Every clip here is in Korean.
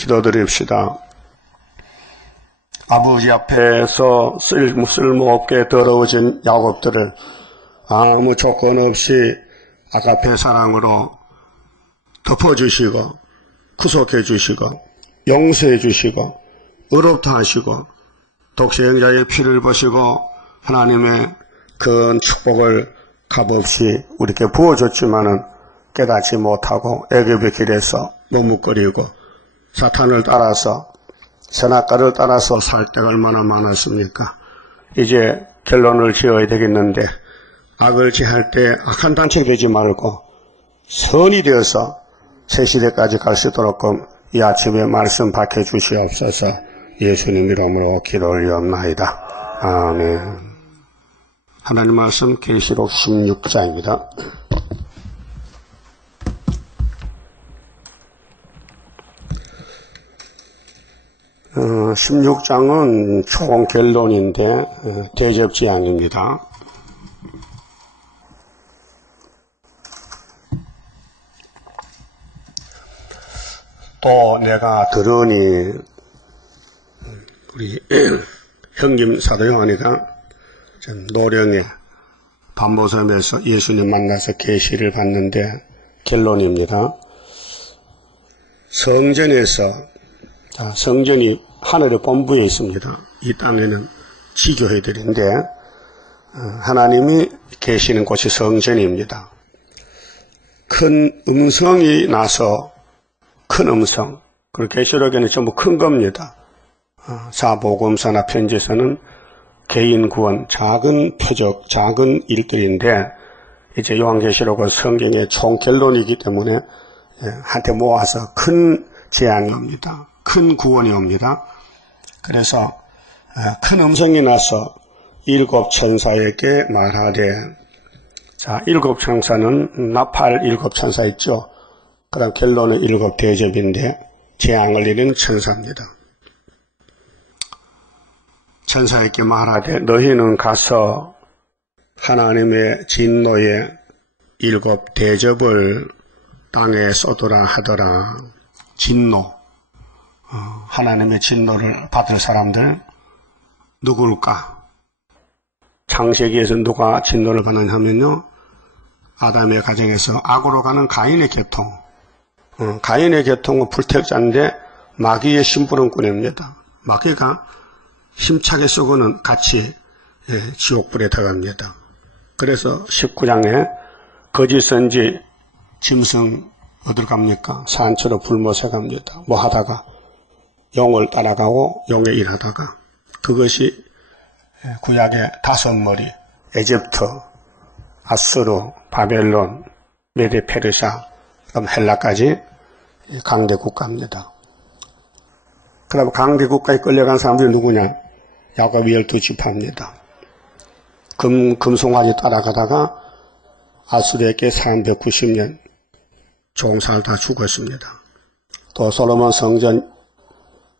기도드립시다. 아버지 앞에서 쓸모없게 더러워진 야곱들을 아무 조건 없이 아가페 사랑으로 덮어주시고 구속해 주시고 용서해 주시고 의롭다 하시고 독생자의 피를 보시고 하나님의 큰 축복을 값없이 우리에게 부어줬지만은 깨닫지 못하고 애굽의 길에서 머뭇거리고 사탄을 따라서 선악과를 따라서 살 때가 얼마나 많았습니까? 이제 결론을 지어야 되겠는데 악을 지할 때 악한 단체가 되지 말고 선이 되어서 새 시대까지 갈 수 있도록 이 아침에 말씀 박해 주시옵소서. 예수님 이름으로 기도 올리옵나이다. 아멘. 하나님 말씀 계시록 16장입니다. 16장은 총 결론인데 대접지향입니다. 또 내가 들으니 우리 형님 사도 요한이가 노령에 반보섬에서 예수님 만나서 계시를 받는데 결론입니다. 성전이 하늘의 본부에 있습니다. 이 땅에는 지교회들인데 하나님이 계시는 곳이 성전입니다. 큰 음성이 나서 큰 음성, 그리고 계시록에는 전부 큰 겁니다. 사복음서나 편지서는 개인 구원, 작은 표적, 작은 일들인데 이제 요한계시록은 성경의 총결론이기 때문에 한테 모아서 큰 재앙이 옵니다. 큰 구원이 옵니다. 그래서 큰 음성이 나서 7 천사에게 말하되, 자, 7 천사는 나팔 7 천사 있죠. 그 다음 결론은 7 대접인데 재앙을 내리는 천사입니다. 천사에게 말하되 너희는 가서 하나님의 진노의 7 대접을 땅에 쏟으라 하더라. 진노, 하나님의 진노를 받을 사람들 누굴까? 창세기에서 누가 진노를 받느냐 하면요, 아담의 가정에서 악으로 가는 가인의 계통. 가인의 계통은 불택자인데 마귀의 심부름꾼입니다. 마귀가 힘차게 쏘고는 같이 지옥불에 들어갑니다. 그래서 19장에 거짓 선지 짐승 어디로 갑니까? 산처로 불못에 갑니다. 뭐 하다가 용을 따라가고 용의 일 하다가, 그것이 구약의 5머리, 에집트, 아수르, 바벨론, 메데 페르샤, 그럼 헬라까지 강대 국가입니다. 그럼 강대 국가에 끌려간 사람들이 누구냐? 야곱의 12지파입니다. 금송아지 따라가다가 아수르에게 390년 종살다 죽었습니다. 또 솔로몬 성전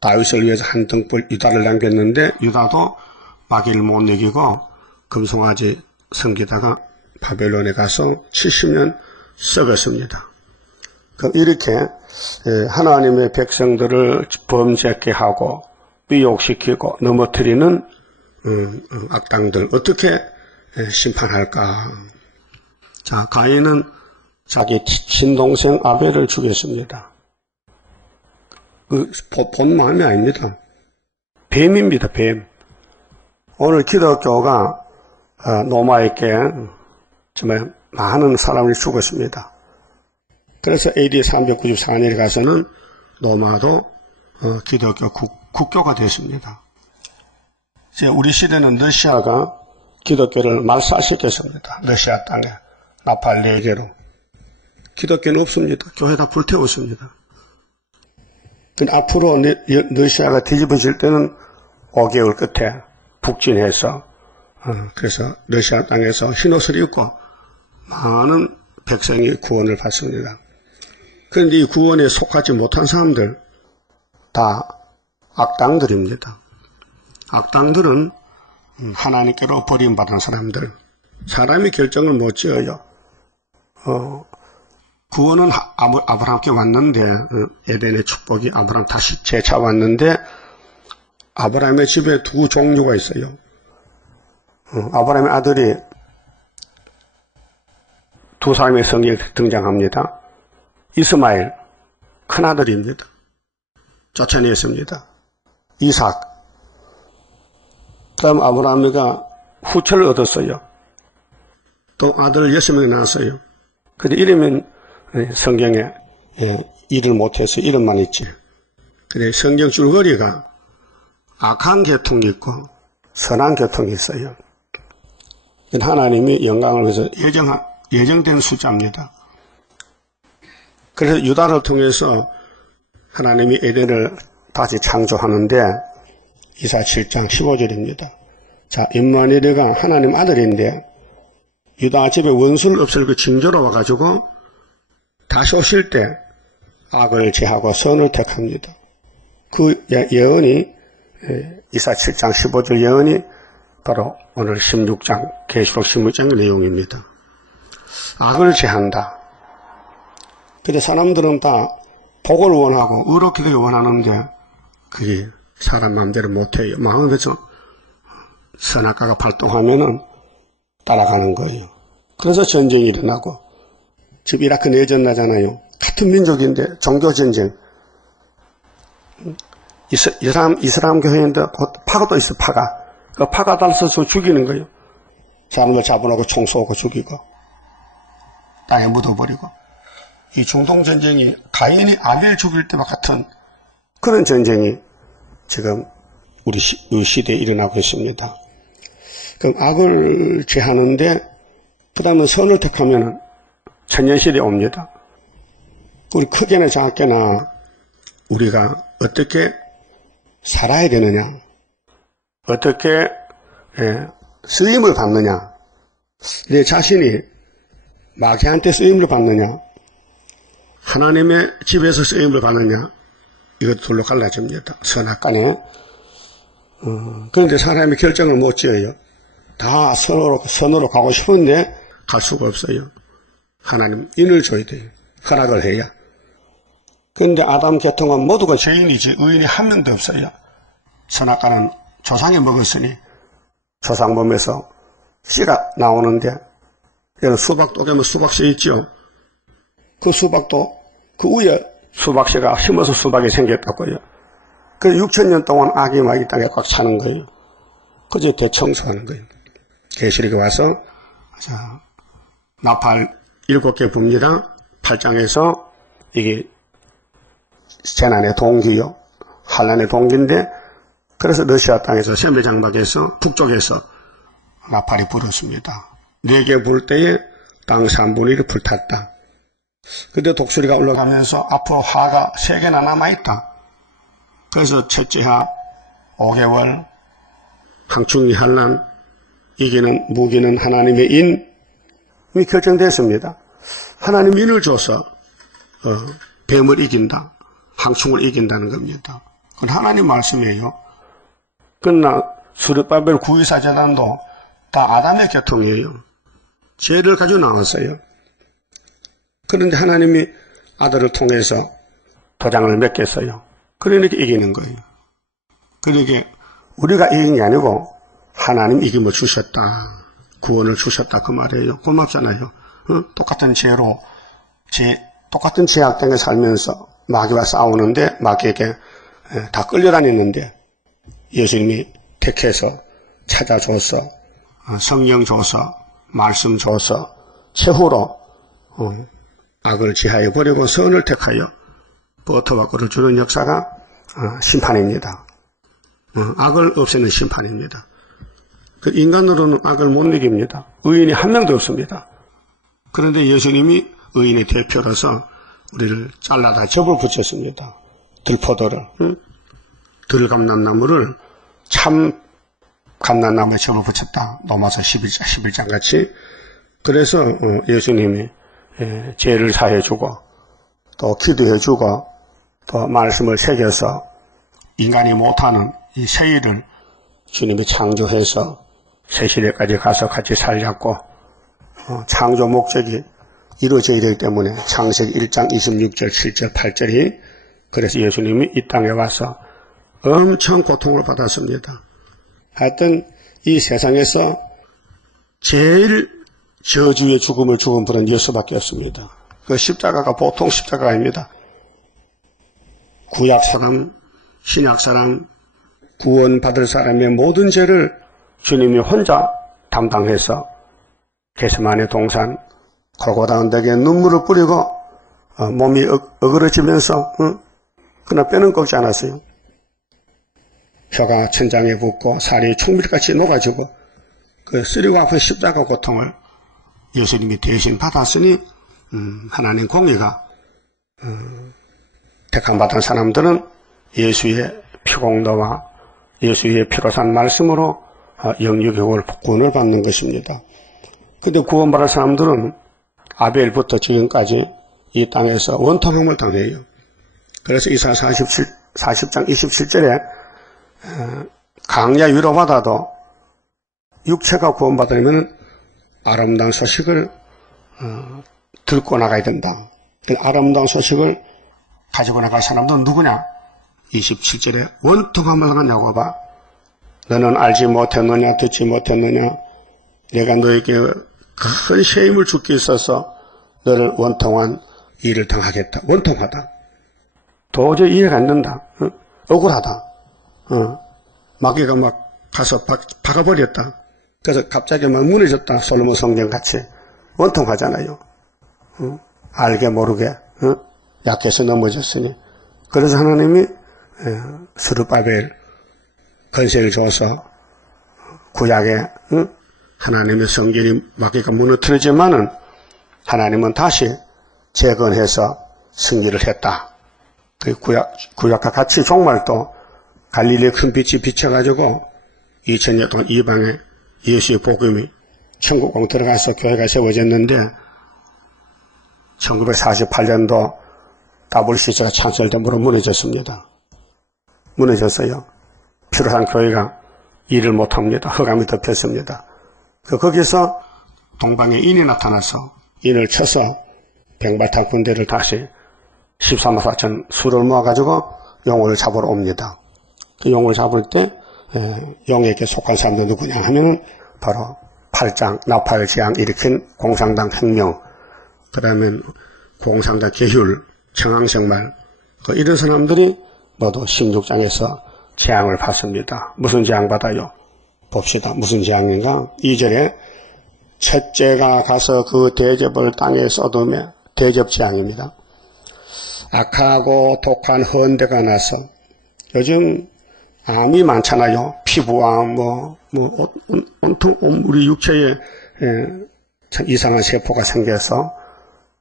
다윗을 위해서 한 등불 유다를 남겼는데 유다도 마귀를 못 이기고 금송아지 섬기다가 바벨론에 가서 70년 썩었습니다. 그럼 이렇게 하나님의 백성들을 범죄케 하고 미혹시키고 넘어뜨리는 악당들 어떻게 심판할까? 자, 가인은 자기 친동생 아벨을 죽였습니다. 본 마음이 아닙니다. 뱀입니다, 뱀. 오늘 기독교가 로마에게 정말 많은 사람이 죽었습니다. 그래서 AD 394년에 가서는 로마도 기독교 국교가 됐습니다. 이제 우리 시대는 러시아가 기독교를 말살시켰습니다. 러시아 땅에 나팔 4개로. 기독교는 없습니다. 교회 다 불태웠습니다. 근데 앞으로 러시아가 뒤집어질 때는 5개월 끝에 북진해서 그래서 러시아 땅에서 흰옷을 입고 많은 백성이 구원을 받습니다. 그런데 이 구원에 속하지 못한 사람들 다 악당들입니다. 악당들은 하나님께로 버림받은 사람들. 사람이 결정을 못 지어요. 구원은 아브라함께 왔는데, 에덴의 축복이 아브라함 다시 재차 왔는데, 아브라함의 집에 두 종류가 있어요. 아브라함의 아들이 두 사람의 성경에 등장합니다. 이스마엘, 큰아들입니다. 쫓아냈습니다. 이삭. 그 다음 아브라함이가 후처를 얻었어요. 또 아들 6명이 낳았어요. 근데 이름은 성경에 일을 못해서 이름만 있지. 근데 성경 줄거리가 악한 계통이 있고 선한 계통이 있어요. 하나님이 영광을 위해서 예정된 숫자입니다. 그래서 유다를 통해서 하나님이 에덴을 다시 창조하는데 이사 7장 15절입니다. 자, 임마누엘이가 하나님 아들인데 유다 집에 원수를 없애고 징조로 와가지고 다시 오실 때 악을 제하고 선을 택합니다. 그 예언이 이사 7장 15절 예언이 바로 오늘 16장 계시록 16장의 내용입니다. 악을 제한다. 근데 사람들은 다 복을 원하고 의롭게 되길 원하는데 그게 사람 마음대로 못해요. 마음에서 선악과가 발동하면은 따라가는 거예요. 그래서 전쟁이 일어나고 지금 이라크 내전 나잖아요. 같은 민족인데 종교전쟁. 이슬람 교회인데 파가 또 있어. 파가. 그 파가 달서서 죽이는 거예요. 사람들 잡아놓고 총 쏘고 죽이고 땅에 묻어버리고. 이 중동전쟁이 가인이 아벨 죽일 때와 같은 그런 전쟁이 지금 우리 시대에 일어나고 있습니다. 그럼 악을 제하는데 그 다음에 선을 택하면 천년시대에 옵니다. 우리 크게나 작게나 우리가 어떻게 살아야 되느냐, 어떻게 쓰임을 받느냐, 내 자신이 마귀한테 쓰임을 받느냐, 하나님의 집에서 쓰임을 받느냐, 이것 둘로 갈라집니다. 선악간에. 그런데 사람이 결정을 못 지어요. 다 선으로 가고 싶은데 갈 수가 없어요. 하나님 인을 줘야 돼요. 허락을 해야. 그런데 아담 계통은 모두가 죄인이지 의인이 한 명도 없어요. 선악과는 조상이 먹었으니 조상 몸에서 씨가 나오는데 여러분 수박 쪼개면 수박씨 있죠. 그 수박도 그 위에 수박씨가 심어서 수박이 생겼다고요. 그래서 6,000년 동안 악이 막 이 땅에 꽉 차는 거예요. 그저 대청소하는 거예요. 계시록에 와서 자, 나팔 7개 붑니다. 8장에서 이게 재난의 동기요. 환난의 동기인데 그래서 러시아 땅에서 세메장막에서 북쪽에서 나팔이 불었습니다. 4개 불 때에 땅 3분의 1이 불탔다. 그때 독수리가 올라가면서 앞으로 화가 3개나 남아있다. 그래서 첫째 하 5개월 항충이 환난 이기는 무기는 하나님의 인이 결정됐습니다. 하나님 인을 줘서 뱀을 이긴다. 항충을 이긴다는 겁니다. 그건 하나님 말씀이에요. 그러나 수르바벨 구이사재단도 다 아담의 계통이에요. 죄를 가지고 나왔어요. 그런데 하나님이 아들을 통해서 도장을 맺겠어요. 그러니까 이기는 거예요. 그러니까 우리가 이긴 게 아니고 하나님 이김을 주셨다. 구원을 주셨다. 그 말이에요. 고맙잖아요. 똑같은 죄로 똑같은 죄악 땅에 살면서 마귀와 싸우는데 마귀에게 다 끌려다녔는데 예수님이 택해서 찾아줘서 성령 줘서 말씀 줘서 최후로 악을 지하여 버리고 선을 택하여 버터와 꿀을 주는 역사가 심판입니다. 악을 없애는 심판입니다. 그 인간으로는 악을 못 이깁니다. 의인이 한 명도 없습니다. 그런데 예수님이 의인의 대표로서 우리를 잘라다 접을 붙였습니다. 들포도를, 들감난나무를 참 감난나무에 접을 붙였다. 로마서 11장 같이. 그래서 예수님이 죄를 사해주고 또 기도해주고 또 말씀을 새겨서 인간이 못하는 이 세일을 주님이 창조해서 새시대까지 가서 같이 살자고 창조 목적이 이루어져야 되기 때문에 창세기 1장 26절, 7절, 8절이 그래서 예수님이 이 땅에 와서 엄청 고통을 받았습니다. 하여튼 이 세상에서 제일 저주의 죽음을 죽은 분은 예수밖에 없습니다. 그 십자가가 보통 십자가가 아닙니다. 구약 사람, 신약 사람, 구원받을 사람의 모든 죄를 주님이 혼자 담당해서 게세마네 동산 골고다 언덕에 눈물을 뿌리고 몸이 어그러지면서 그러나 뼈는 꺾지 않았어요. 혀가 천장에 붙고 살이 충밀같이 녹아지고 그 쓰리고 아픈 십자가 고통을 예수님이 대신 받았으니 하나님 공의가 택함받은 사람들은 예수의 피공도와 예수의 피로 산 말씀으로 영육의 구원을 받는 것입니다. 근데 구원받을 사람들은 아벨부터 지금까지 이 땅에서 원통함을 당해요. 그래서 이사야 40장 27절에 강야 위로받아도 육체가 구원받으려면 아름다운 소식을 들고 나가야 된다. 그 아름다운 소식을 가지고 나갈 사람들은 누구냐? 27절에 원통함을 당하냐고 봐. 너는 알지 못했느냐, 듣지 못했느냐? 내가 너에게 큰 세임을 주기 있어서 너를 원통한 일을 당하겠다. 원통하다. 도저히 이해가 안 된다. 억울하다. 마귀가 막 가서 박아버렸다. 그래서 갑자기 막 무너졌다. 솔로몬 성경같이. 원통하잖아요. 알게 모르게 약해서 넘어졌으니. 그래서 하나님이 스룹바벨 건세를 줘서 구약에 하나님의 성전이 마귀가 무너뜨리지만은 하나님은 다시 재건해서 승리를 했다. 그 구약과 같이 종말도 갈릴리의 큰 빛이 비춰가지고 2000년 동안 이방에 예수의 복음이 천국으로 들어가서 교회가 세워졌는데 1948년도 WCC가 창설됨으로 무너졌습니다. 무너졌어요. 필요한 교회가 일을 못합니다. 흑암이 덮였습니다. 거기서 동방에 인이 나타나서 인을 쳐서 백발탄 군대를 다시 13만 4천 수를 모아가지고 용을 잡으러 옵니다. 그 용을 잡을 때 용에게 속한 사람들 누구냐 하면은 바로 팔장, 나팔지향 일으킨 공산당 혁명, 그 다음에 공산당 계율, 청항생말 이런 사람들이 모두 16장에서 재앙을 받습니다. 무슨 재앙 받아요? 봅시다. 무슨 재앙인가? 2절에 첫째가 가서 그 대접을 땅에 쏟으며 대접 재앙입니다. 악하고 독한 헌대가 나서 요즘 암이 많잖아요. 피부암, 온통 우리 육체에 참 이상한 세포가 생겨서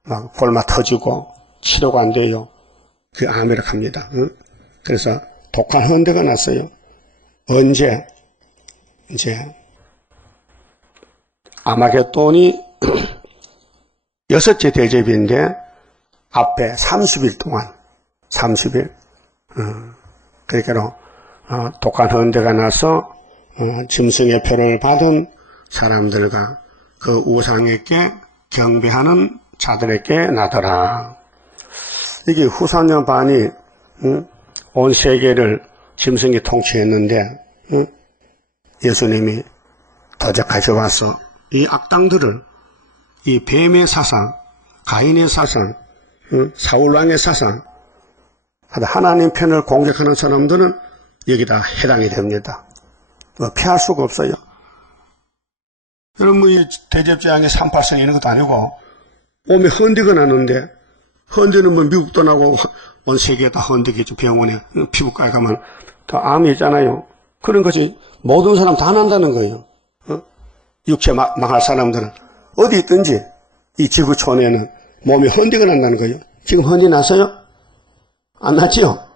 막 골마 터지고 치료가 안 돼요. 그 암이라고 합니다. 그래서 독한 헌대가 났어요. 언제? 이제 아마겟돈이 6째 대접인데 앞에 30일 동안 30일 그러니까 독한 헌대가 나서 짐승의 표를 받은 사람들과 그 우상에게 경배하는 자들에게 나더라. 이게 후사년 반이 온 세계를 짐승이 통치했는데 예수님이 더 가져와서 이 악당들을 이 뱀의 사상, 가인의 사상, 사울왕의 사상, 하나님 편을 공격하는 사람들은 여기다 해당이 됩니다. 피할 수가 없어요. 여러분, 이 대접재앙의 38선 이런 것도 아니고 몸에 헌대가 나는데, 헌대는 미국도 나고 온 세계에 다 헌대겠죠. 병원에 피부과에 가면 다 암이 있잖아요. 그런 것이 모든 사람 다 난다는 거예요. 육체 망할 사람들은 어디 있든지 이 지구촌에는 몸에 헌대가 난다는 거예요. 지금 헌대 났어요? 안 났지요?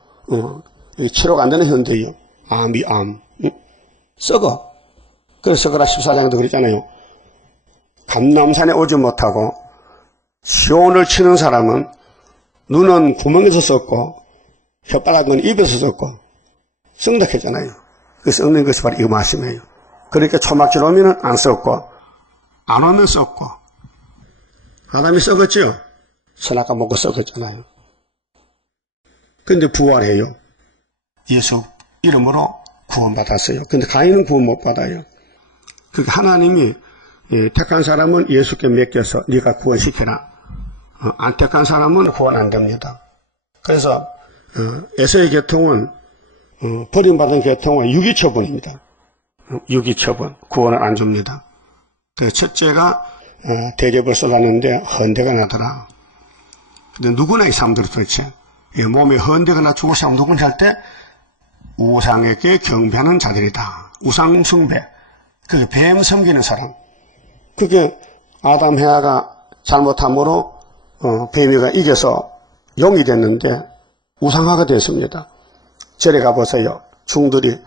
치료가 안 되는 현대요. 암이 암. 썩어. 그래서 그라 14장도 그랬잖아요. 감람산에 오지 못하고 시온을 치는 사람은 눈은 구멍에서 썩고 혓바닥은 입에서 썩고 썩덕했잖아요. 그 썩는 것이 바로 이 말씀이에요. 그러니까 초막질 오면은 안 썩고 안 오면 썩고 아담이 썩었죠? 선악과 먹고 썩었잖아요. 근데 부활해요. 예수 이름으로 구원받았어요. 근데 가인은 구원 못 받아요. 그게 하나님이 택한 사람은 예수께 맡겨서 네가 구원시켜라. 안 택한 사람은 구원 안 됩니다. 그래서 에서의 계통은 버림받은 계통은 유기처분입니다. 유기처분, 구원을 안 줍니다. 그 첫째가 대접을 쏟았는데 헌대가 나더라. 근데 누구나 이 사람들이 도대체 몸에 헌대가 나 죽을 사람 누군지 할 때 우상에게 경배하는 자들이다. 우상 숭배. 그게 뱀 섬기는 사람. 그게 아담 헤아가 잘못함으로 뱀이가 이겨서 용이 됐는데 우상화가 됐습니다. 절에 가보세요. 중들이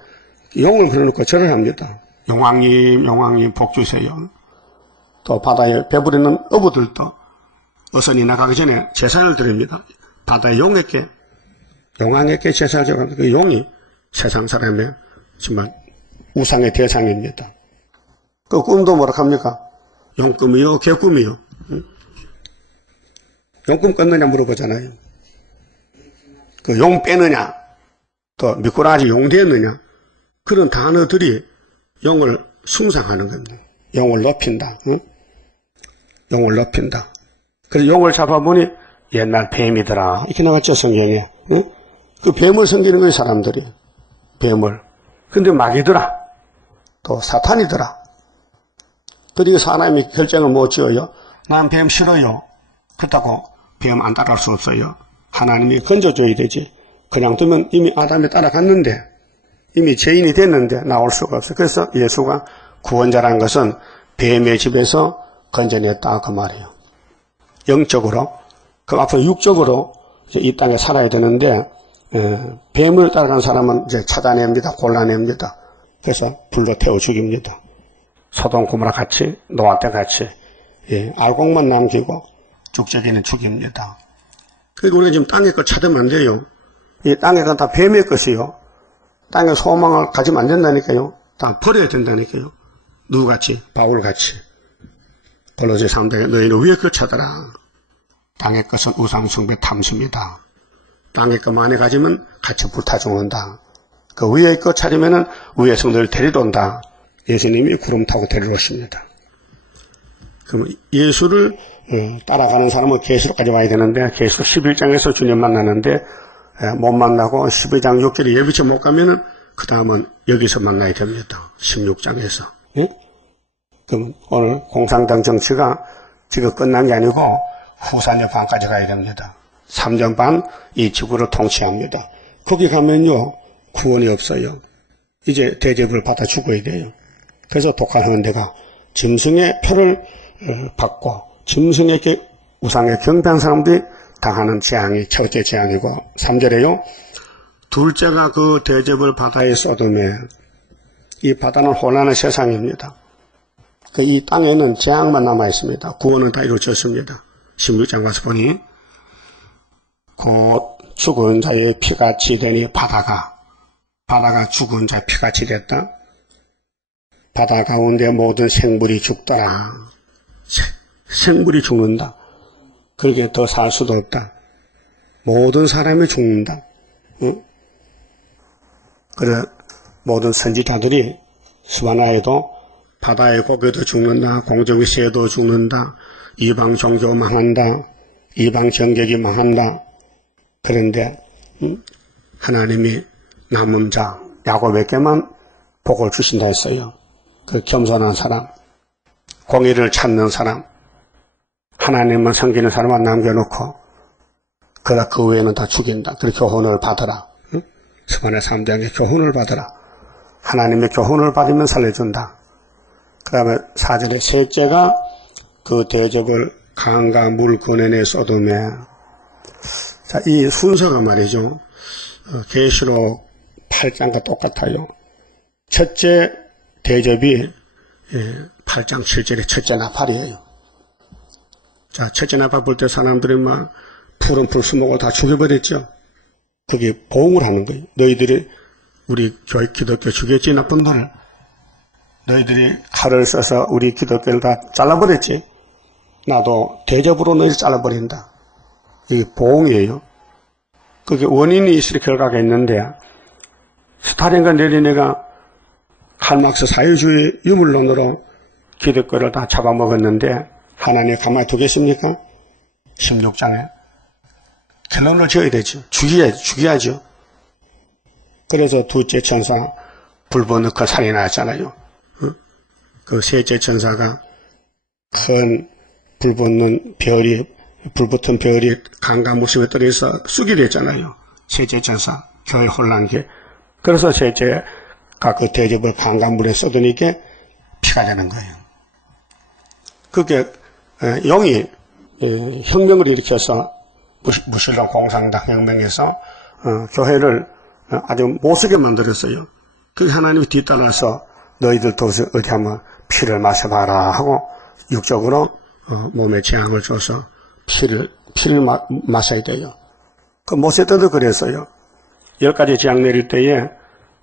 용을 그려놓고 절을 합니다. 용왕님 복 주세요. 또 바다에 배부리는 어부들도 어선이 나가기 전에 제사를 드립니다. 바다의 용왕에게 제사를 드립니다. 그 용이 세상 사람의 정말 우상의 대상입니다. 그 꿈도 뭐라 합니까? 용꿈이요, 개꿈이요. 용꿈 꿨느냐 물어보잖아요. 그 용 빼느냐, 또 미꾸라지 용 되느냐, 그런 단어들이 용을 숭상하는 겁니다. 용을 높인다. 응? 용을 높인다. 그래서 용을 잡아보니 옛날 뱀이더라. 이렇게 나왔죠, 성경에. 응? 그 뱀을 섬기는 거예요, 사람들이. 뱀을. 근데 마귀더라. 또 사탄이더라. 그리고 사람이 결정을 못 지어요. 난 뱀 싫어요. 그렇다고 뱀 안 따라갈 수 없어요. 하나님이 건져줘야 되지. 그냥 두면 이미 아담이 따라갔는데, 이미 죄인이 됐는데 나올 수가 없어요. 그래서 예수가 구원자라는 것은 뱀의 집에서 건져냈다 그 말이에요. 영적으로, 그 앞으로 육적으로 이 땅에 살아야 되는데 뱀을 따라간 사람은 이제 찾아냅니다. 골라냅니다. 그래서 불로 태워 죽입니다. 소돔 고모라 같이, 노아 때 같이 알곡만 남기고 죽적이는 죽입니다. 그러니까 우리가 지금 땅의 것 찾으면 안 돼요. 이 땅의 건 다 뱀의 것이요. 땅에 소망을 가지면 안 된다니까요. 다 버려야 된다니까요. 누구같이? 바울같이. 골로새 3장에 너희는 위의 것 찾아라. 땅의 것은 우상숭배 탐심이다. 땅의 것 많이 가지면 같이 불타 죽는다. 그 위의 것 찾으면은 위의 성도를 데리러 온다. 예수님이 구름 타고 데리러 오십니다. 그럼 예수를 따라가는 사람은 계시록까지 와야 되는데 계시록 11장에서 주님 만나는데 못 만나고 12장 6절에 예비치 못 가면은 그 다음은 여기서 만나야 됩니다. 16장에서. 예? 그럼 오늘 공산당 정치가 지금 끝난 게 아니고 후산역 반까지 가야 됩니다. 3년 반 이 지구를 통치합니다. 거기 가면요 구원이 없어요. 이제 대접을 받아 죽어야 돼요. 그래서 독한 헌대가 짐승의 표를 받고 짐승에게 우상에 경배한 사람들이 당하는 재앙이 첫째 재앙이고 3절에요. 둘째가 그 대접을 바다에 쏟음에 이 바다는 혼란의 세상입니다. 이 땅에는 재앙만 남아 있습니다. 구원은 다 이루어졌습니다. 16장 가서 보니 곧 죽은 자의 피같이 되니 바다가 죽은 자의 피같이 됐다. 바다 가운데 모든 생물이 죽더라. 생물이 죽는다. 그렇게 더 살 수도 없다. 모든 사람이 죽는다. 응? 그래 모든 선지자들이 스바나에도 바다의 고기도 죽는다. 공중의 새도 죽는다. 이방 종교 망한다. 이방 정격이 망한다. 그런데 하나님이 남은 자 야곱에게만 복을 주신다 했어요. 그 겸손한 사람, 공의를 찾는 사람, 하나님만 섬기는 사람만 남겨놓고 그러다 그 외에는 다 죽인다. 그렇게 교훈을 받아라. 응? 스바냐 3장에 교훈을 받아라. 하나님의 교훈을 받으면 살려준다. 그 다음에 4절에 셋째가 그 대접을 강과 물 근원에 쏟음에. 자, 이 순서가 말이죠. 계시록 8장과 똑같아요. 첫째 대접이 8장 7절에 첫째 나팔이에요. 자, 첫째 나팔 볼 때 사람들이 막 푸른 풀 수목을 다 죽여버렸죠. 그게 보응을 하는 거예요. 너희들이 우리 교회 기독교 죽였지 나쁜 놈을. 너희들이 칼을 써서 우리 기독교를 다 잘라버렸지. 나도 대접으로 너희를 잘라버린다. 이게 보응이에요. 그게 원인이 있을 결과가 있는데, 스탈린과 레닌이가 칼막스 사회주의 유물론으로 기득권을 다 잡아먹었는데 하나님 가만히 두겠습니까? 16장에 결론을 지어야 되죠. 죽여야죠. 그래서 둘째 천사 불보너커 살인하였잖아요. 그 셋째 천사가 큰 불붙은 별이 강간무심에 떨어져서 쑥이 됐잖아요. 셋째 천사 교회 혼란기에. 그래서 셋째가 그 대접을 강간물에 쏟으니까 피가 되는 거예요. 그게 영이 혁명을 일으켜서 무신론 공산당 혁명에서 교회를 아주 못쓰게 만들었어요. 그게 하나님이 뒤따라서 너희들도 어디 한번 피를 마셔봐라 하고 육적으로 몸에 재앙을 줘서 피를 마셔야 돼요. 그 모세 때도 그랬어요. 10가지 재앙 내릴 때에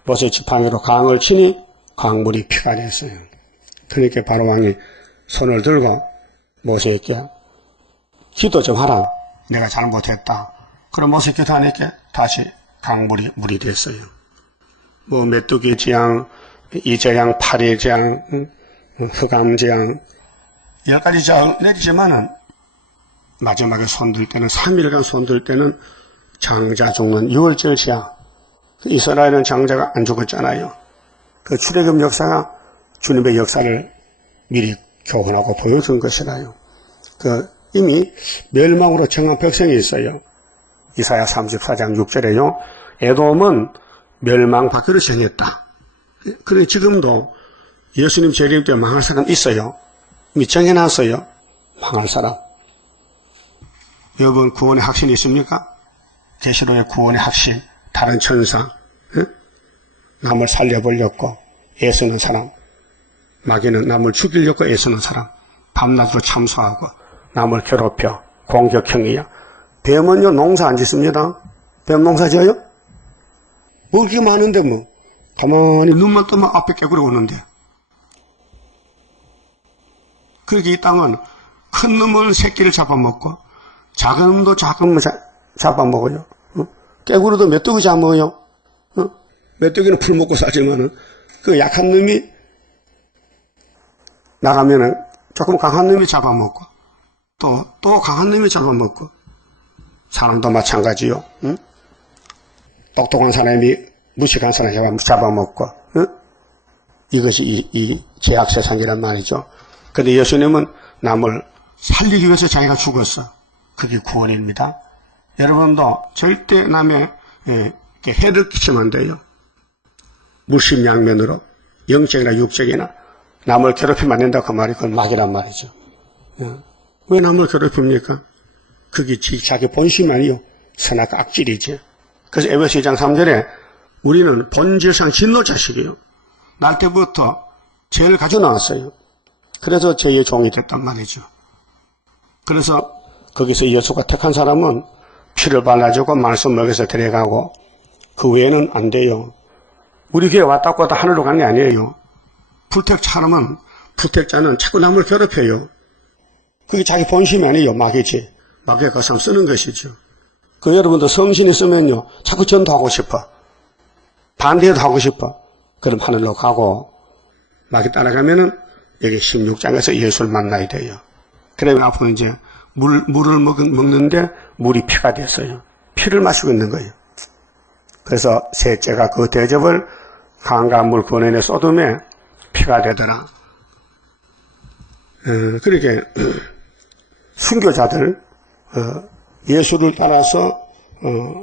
모세 지팡이로 강을 치니 강물이 피가 됐어요. 그러니까 바로왕이 손을 들고 모세에게 기도 좀 하라. 내가 잘못했다. 그럼 모세 기도하니까 다시 강물이 물이 됐어요. 뭐 메뚜기 재앙, 이재앙, 파리 재앙, 흑암 재앙 10가지 재앙 내리지만은 마지막에 손들 때는 3일간 손들 때는 장자 죽는 6월절 재앙. 이스라엘은 장자가 안 죽었잖아요. 그 출애굽 역사가 주님의 역사를 미리 교훈하고 보여준 것이라요. 이미 멸망으로 정한 백성이 있어요. 이사야 34장 6절에요. 에돔은 멸망받기로 정했다. 그래 지금도 예수님 재림 때 망할 사람 있어요. 이미 정해놨어요. 망할 사람. 여러분 구원의 확신이 있습니까? 계시록의 구원의 확신. 다른 천사, 남을 살려보려고 애쓰는 사람, 마귀는 남을 죽이려고 애쓰는 사람, 밤낮으로 참소하고 남을 괴롭혀 공격형이야. 뱀은요 농사 안 짓습니다. 뱀 농사 지어요? 먹을 게 많은데 뭐 가만히 눈만 뜨면 앞에 깨구려 오는데. 그렇게 이 땅은 큰 놈은 새끼를 잡아먹고 작은 놈도 작은 놈을 잡아먹어요. 깨구리도 메뚜기 잡아먹어요. 메뚜기는 풀 먹고 살지만은 그 약한 놈이 나가면은 조금 강한 놈이 잡아먹고 또 강한 놈이 잡아먹고 사람도 마찬가지요. 똑똑한 사람이 무식한 사람이 잡아먹고 이것이 이 제약세상이란 말이죠. 근데 예수님은 남을 살리기 위해서 자기가 죽었어. 그게 구원입니다. 여러분도 절대 남의 해를 끼치면 안 돼요. 물심양면으로 영적이나 육적이나 남을 괴롭히면 안 된다 그 말이 그건 막이란 말이죠. 왜 남을 괴롭힙니까? 그게 자기 본심 아니요. 선악 악질이지. 그래서 에베소 2장 3절에 우리는 본질상 진노 자식이에요. 날 때부터 죄를 가지고 나왔어요. 그래서 죄의 종이 됐단 말이죠. 그래서 거기서 예수가 택한 사람은 피를 발라주고 말씀 먹여서 데려가고 그 외에는 안 돼요. 우리 교회 왔다 갔다 하늘로 가는 게 아니에요. 불택자는 자꾸 남을 괴롭혀요. 그게 자기 본심이 아니에요. 마귀지. 마귀가 그 사람 쓰는 것이죠. 그 여러분도 성신이 쓰면요. 자꾸 전도하고 싶어. 반대도 하고 싶어. 그럼 하늘로 가고 마귀 따라가면은 여기 16장에서 예수를 만나야 돼요. 그러면 앞으로 이제 물을 먹는데 물이 피가 됐어요. 피를 마시고 있는 거예요. 그래서 셋째가 그 대접을 강간물 근원에 쏟음에 피가 되더라. 그렇게 순교자들 예수를 따라서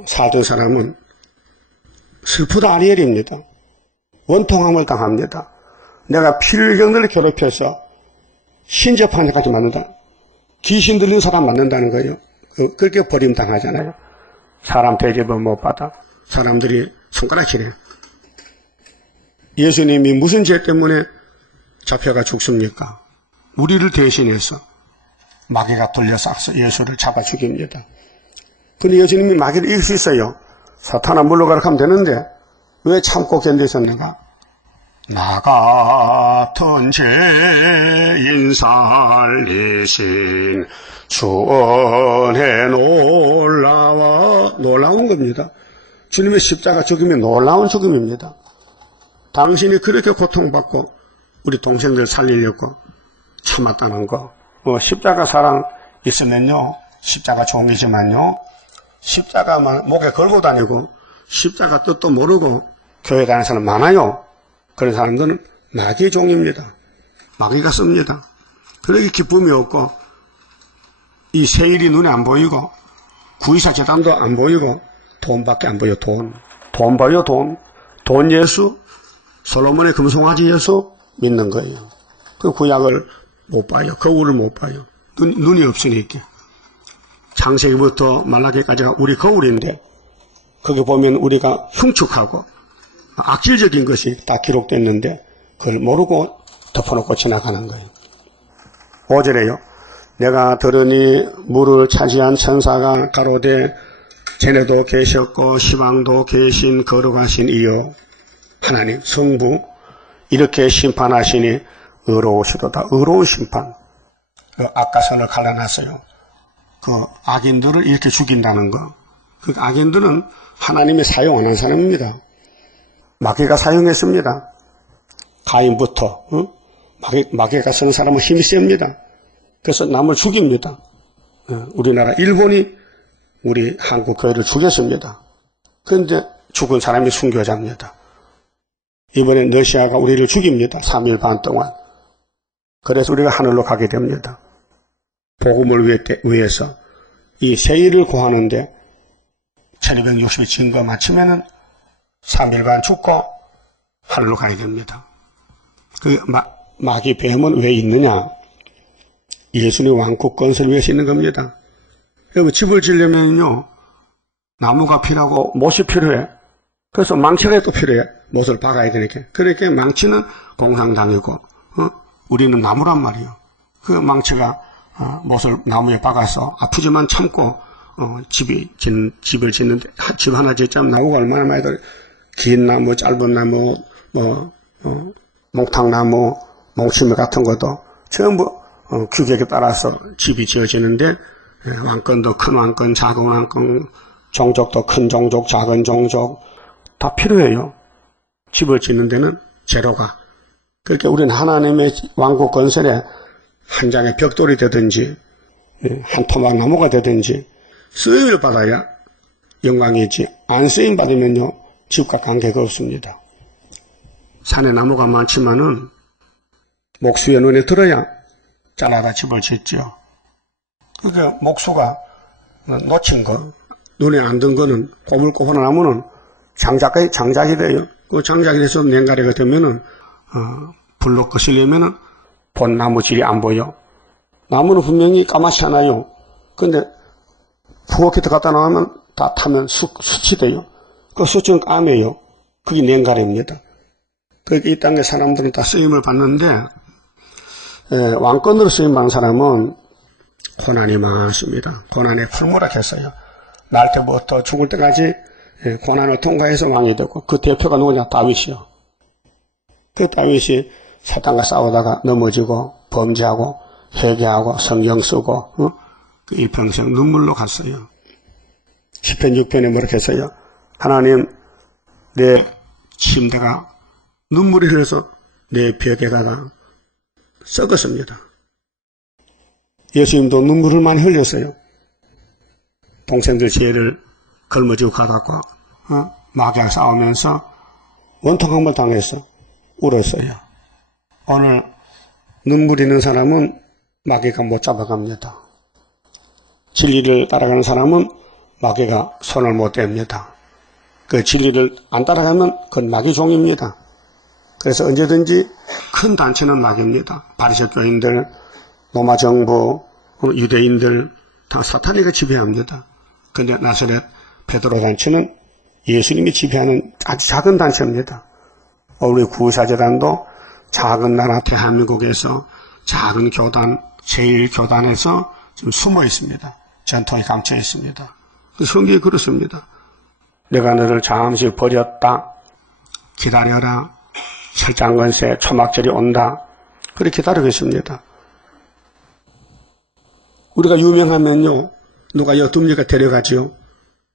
살던 사람은 슬프다 아리엘입니다. 원통함을 당합니다. 내가 피를 경들을 괴롭혀서 신접한 데까지 맞는다. 귀신 들린 사람 맞는다는 거예요. 그렇게 버림당하잖아요. 사람 대접을 못 받아. 사람들이 손가락질해. 예수님이 무슨 죄 때문에 잡혀가 죽습니까? 우리를 대신해서 마귀가 돌려싸서 예수를 잡아 죽입니다. 근데 예수님이 마귀를 이길 수 있어요. 사탄아 물러가라 하면 되는데 왜 참고 견디셨는가? 나 같은 죄인 살리신 주언에 놀라운 겁니다. 주님의 십자가 죽음이 놀라운 죽음입니다. 당신이 그렇게 고통받고 우리 동생들 살리려고 참았다는 거. 십자가 사랑 있으면요, 십자가 좋은 게지만요, 십자가만 목에 걸고 다니고 십자가 뜻도 모르고 교회 다니는 사람 많아요. 그런 사람들은 마귀의 종입니다. 마귀가 씁니다. 그렇게 기쁨이 없고 이 세일이 눈에 안 보이고 구의사 재단도 안 보이고 돈밖에 안 보여. 돈 봐요. 돈 예수, 솔로몬의 금송아지 예수 믿는 거예요. 그 구약을 못 봐요. 거울을 못 봐요. 눈이 없으니까. 창세기부터 말라기까지가 우리 거울인데 거기 보면 우리가 흉측하고 악질적인 것이 다 기록됐는데 그걸 모르고 덮어놓고 지나가는 거예요. 5절에요. 내가 들으니 물을 차지한 천사가 가로되 쟤네도 계셨고 시방도 계신 거룩하신 이여 하나님 성부 이렇게 심판하시니 의로우시도다. 의로운 심판. 그 악과선을 갈라놨어요. 그 악인들을 이렇게 죽인다는 거. 그 악인들은 하나님이 사용 안 한 사람입니다. 마귀가 사용했습니다. 가인부터 마귀가 쓰는 사람은 힘이 셉니다. 그래서 남을 죽입니다. 우리나라 일본이 우리 한국 교회를 죽였습니다. 그런데 죽은 사람이 순교자입니다. 이번엔 러시아가 우리를 죽입니다. 3일 반 동안. 그래서 우리가 하늘로 가게 됩니다. 복음을 위해서 이 세일을 구하는데 1260일 증거 마치면은 3일 반 죽고 하늘로 가야 됩니다. 그 마귀 뱀은 왜 있느냐? 예수님 왕국 건설을 위해서 있는 겁니다. 여러분 집을 지으려면요 나무가 필요하고 못이 필요해. 그래서 망치가 또 필요해. 못을 박아야 되니까. 그러니까 망치는 공산당이고 우리는 나무란 말이에요. 그 망치가 못을 나무에 박아서 아프지만 참고 집을 짓는데 집 하나 짓자면 나무가 얼마나 많이 들어요. 긴 나무, 짧은 나무, 몽탕나무, 몽치미 같은 것도 전부 규격에 따라서 집이 지어지는데 왕권도 큰 왕권, 작은 왕권, 종족도 큰 종족, 작은 종족 다 필요해요. 집을 짓는 데는 재료가. 그러니까 우리는 하나님의 왕국 건설에 한 장의 벽돌이 되든지 한 토막 나무가 되든지 쓰임을 받아야 영광이지 안 쓰임 받으면요 집과 관계가 없습니다. 산에 나무가 많지만은 목수의 눈에 들어야 잘라다 집을 짓죠. 그러니까 목수가 놓친 거 눈에 안 든 거는 꼬불꼬불한 나무는 장작이 돼요. 그 장작이 돼서 냉가리가 되면은 불로 끄시려면은 본 나무 질이 안 보여. 나무는 분명히 까맣잖아요. 근데 부엌에 들어갔다 나오면 다 타면 숯이 돼요. 그 숯은 까매요. 그게 냉가리입니다. 그러니까 이 땅의 사람들은 다 쓰임을 받는데 왕권으로 쓰임받는 사람은 고난이 많습니다. 고난에 풀무락했어요. 날 때부터 죽을 때까지 고난을 통과해서 왕이 되고 그 대표가 누구냐? 다윗이요. 그 다윗이 사탄과 싸우다가 넘어지고 범죄하고 회개하고 성경 쓰고 그 일평생 눈물로 갔어요. 10편 6편에 뭐렇게 했어요? 하나님 내 침대가 눈물이 흘러서 내 벽에다가 썩었습니다. 예수님도 눈물을 많이 흘렸어요. 동생들 죄를 걸머지고 가다가 마귀와 싸우면서 원통 한번 당해서 울었어요. 오늘 눈물 있는 사람은 마귀가 못 잡아갑니다. 진리를 따라가는 사람은 마귀가 손을 못 댑니다. 그 진리를 안 따라가면 그건 마귀 종입니다. 그래서 언제든지 큰 단체는 마귀입니다. 바리새 교인들, 로마 정부, 유대인들 다 사탄이가 지배합니다. 그런데 나사렛 베드로 단체는 예수님이 지배하는 아주 작은 단체입니다. 우리 구의사재단도 작은 나라 대한민국에서 작은 교단, 제1교단에서 지금 숨어 있습니다. 전통이 감춰 있습니다. 성경이 그렇습니다. 내가 너를 잠시 버렸다. 기다려라. 철장건세 초막절이 온다. 그렇게 기다리고 있습니다. 우리가 유명하면요, 누가 여둡니까? 데려가지요.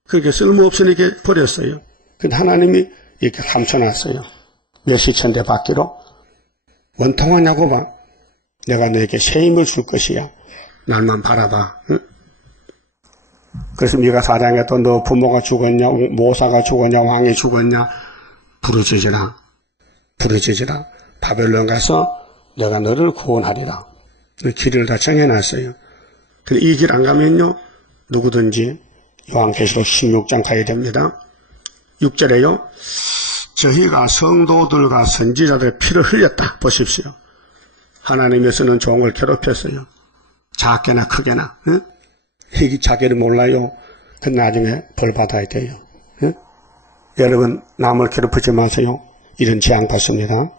그렇게 쓸모없으니까 버렸어요. 근데 하나님이 이렇게 감춰놨어요. 몇시천대 받기로. 원통하냐고 봐. 내가 너에게 새 힘을 줄 것이야. 날만 바라봐. 응? 그래서 미가 4장에 너 부모가 죽었냐, 모사가 죽었냐, 왕이 죽었냐, 부르짖으라. 부르짖으라. 바벨론 가서 내가 너를 구원하리라. 길을 다 정해놨어요. 근데 이 길 안 가면요, 누구든지 요한계시록 16장 가야 됩니다. 6절에요. 저희가 성도들과 선지자들의 피를 흘렸다. 보십시오. 하나님께서는 종을 괴롭혔어요. 작게나 크게나. 응? 이게 자기를 몰라요. 그 나중에 벌 받아야 돼요. 응? 여러분 남을 괴롭히지 마세요. 이런 재앙 받습니다.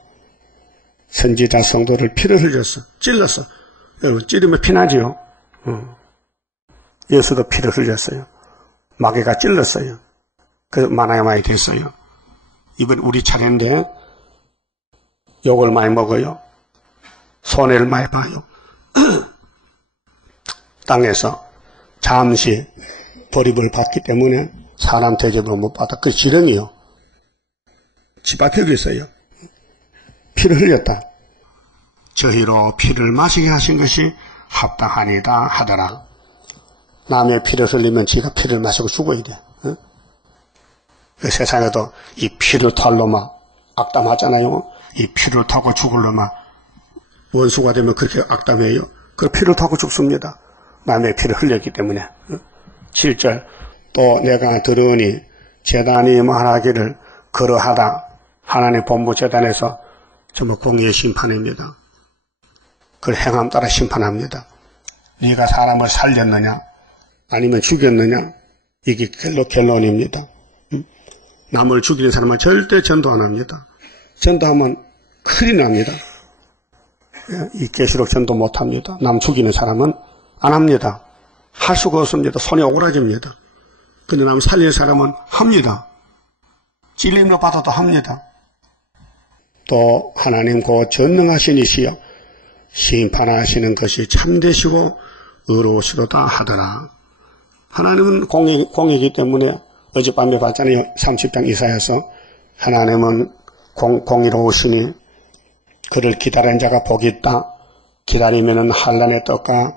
선지자 성도를 피를 흘렸어. 찔렀어. 여러분 찌르면 피나지요. 예수도 피를 흘렸어요. 마귀가 찔렀어요. 그래서 많이 됐어요. 이번 우리 차례인데 욕을 많이 먹어요. 손해를 많이 봐요. 땅에서 잠시 버림을 받기 때문에 사람 대접을 못 받아. 그 지령이요. 집 앞에 여기 있어요. 피를 흘렸다. 저희로 피를 마시게 하신 것이 합당하니다 하더라. 남의 피를 흘리면 지가 피를 마시고 죽어야 돼. 응? 그 세상에도 이 피를 탈로 막 악담하잖아요. 이 피를 타고 죽을로 막 원수가 되면 그렇게 악담해요. 그 피를 타고 죽습니다. 남의 피를 흘렸기 때문에. 7절 또 내가 들으니 제단이 말하기를 그러하다. 하나님 본부 제단에서 전부 공의의 심판입니다. 그 행함 따라 심판합니다. 네가 사람을 살렸느냐 아니면 죽였느냐 이게 결론입니다. 남을 죽이는 사람은 절대 전도 안 합니다. 전도하면 큰일 납니다. 이 계시록 전도 못 합니다. 남 죽이는 사람은 안 합니다. 할 수가 없습니다. 손이 오그라집니다. 근데 남 살리는 사람은 합니다. 찔림을 받아도 합니다. 또 하나님 곧 전능하신 이시여 심판하시는 것이 참되시고 의로우시도다 하더라. 하나님은 공이기 때문에 어젯밤에 봤잖아요. 30장 이사야서 하나님은 공의로우시니 그를 기다린 자가 복이 있다. 기다리면은 한란의 떡과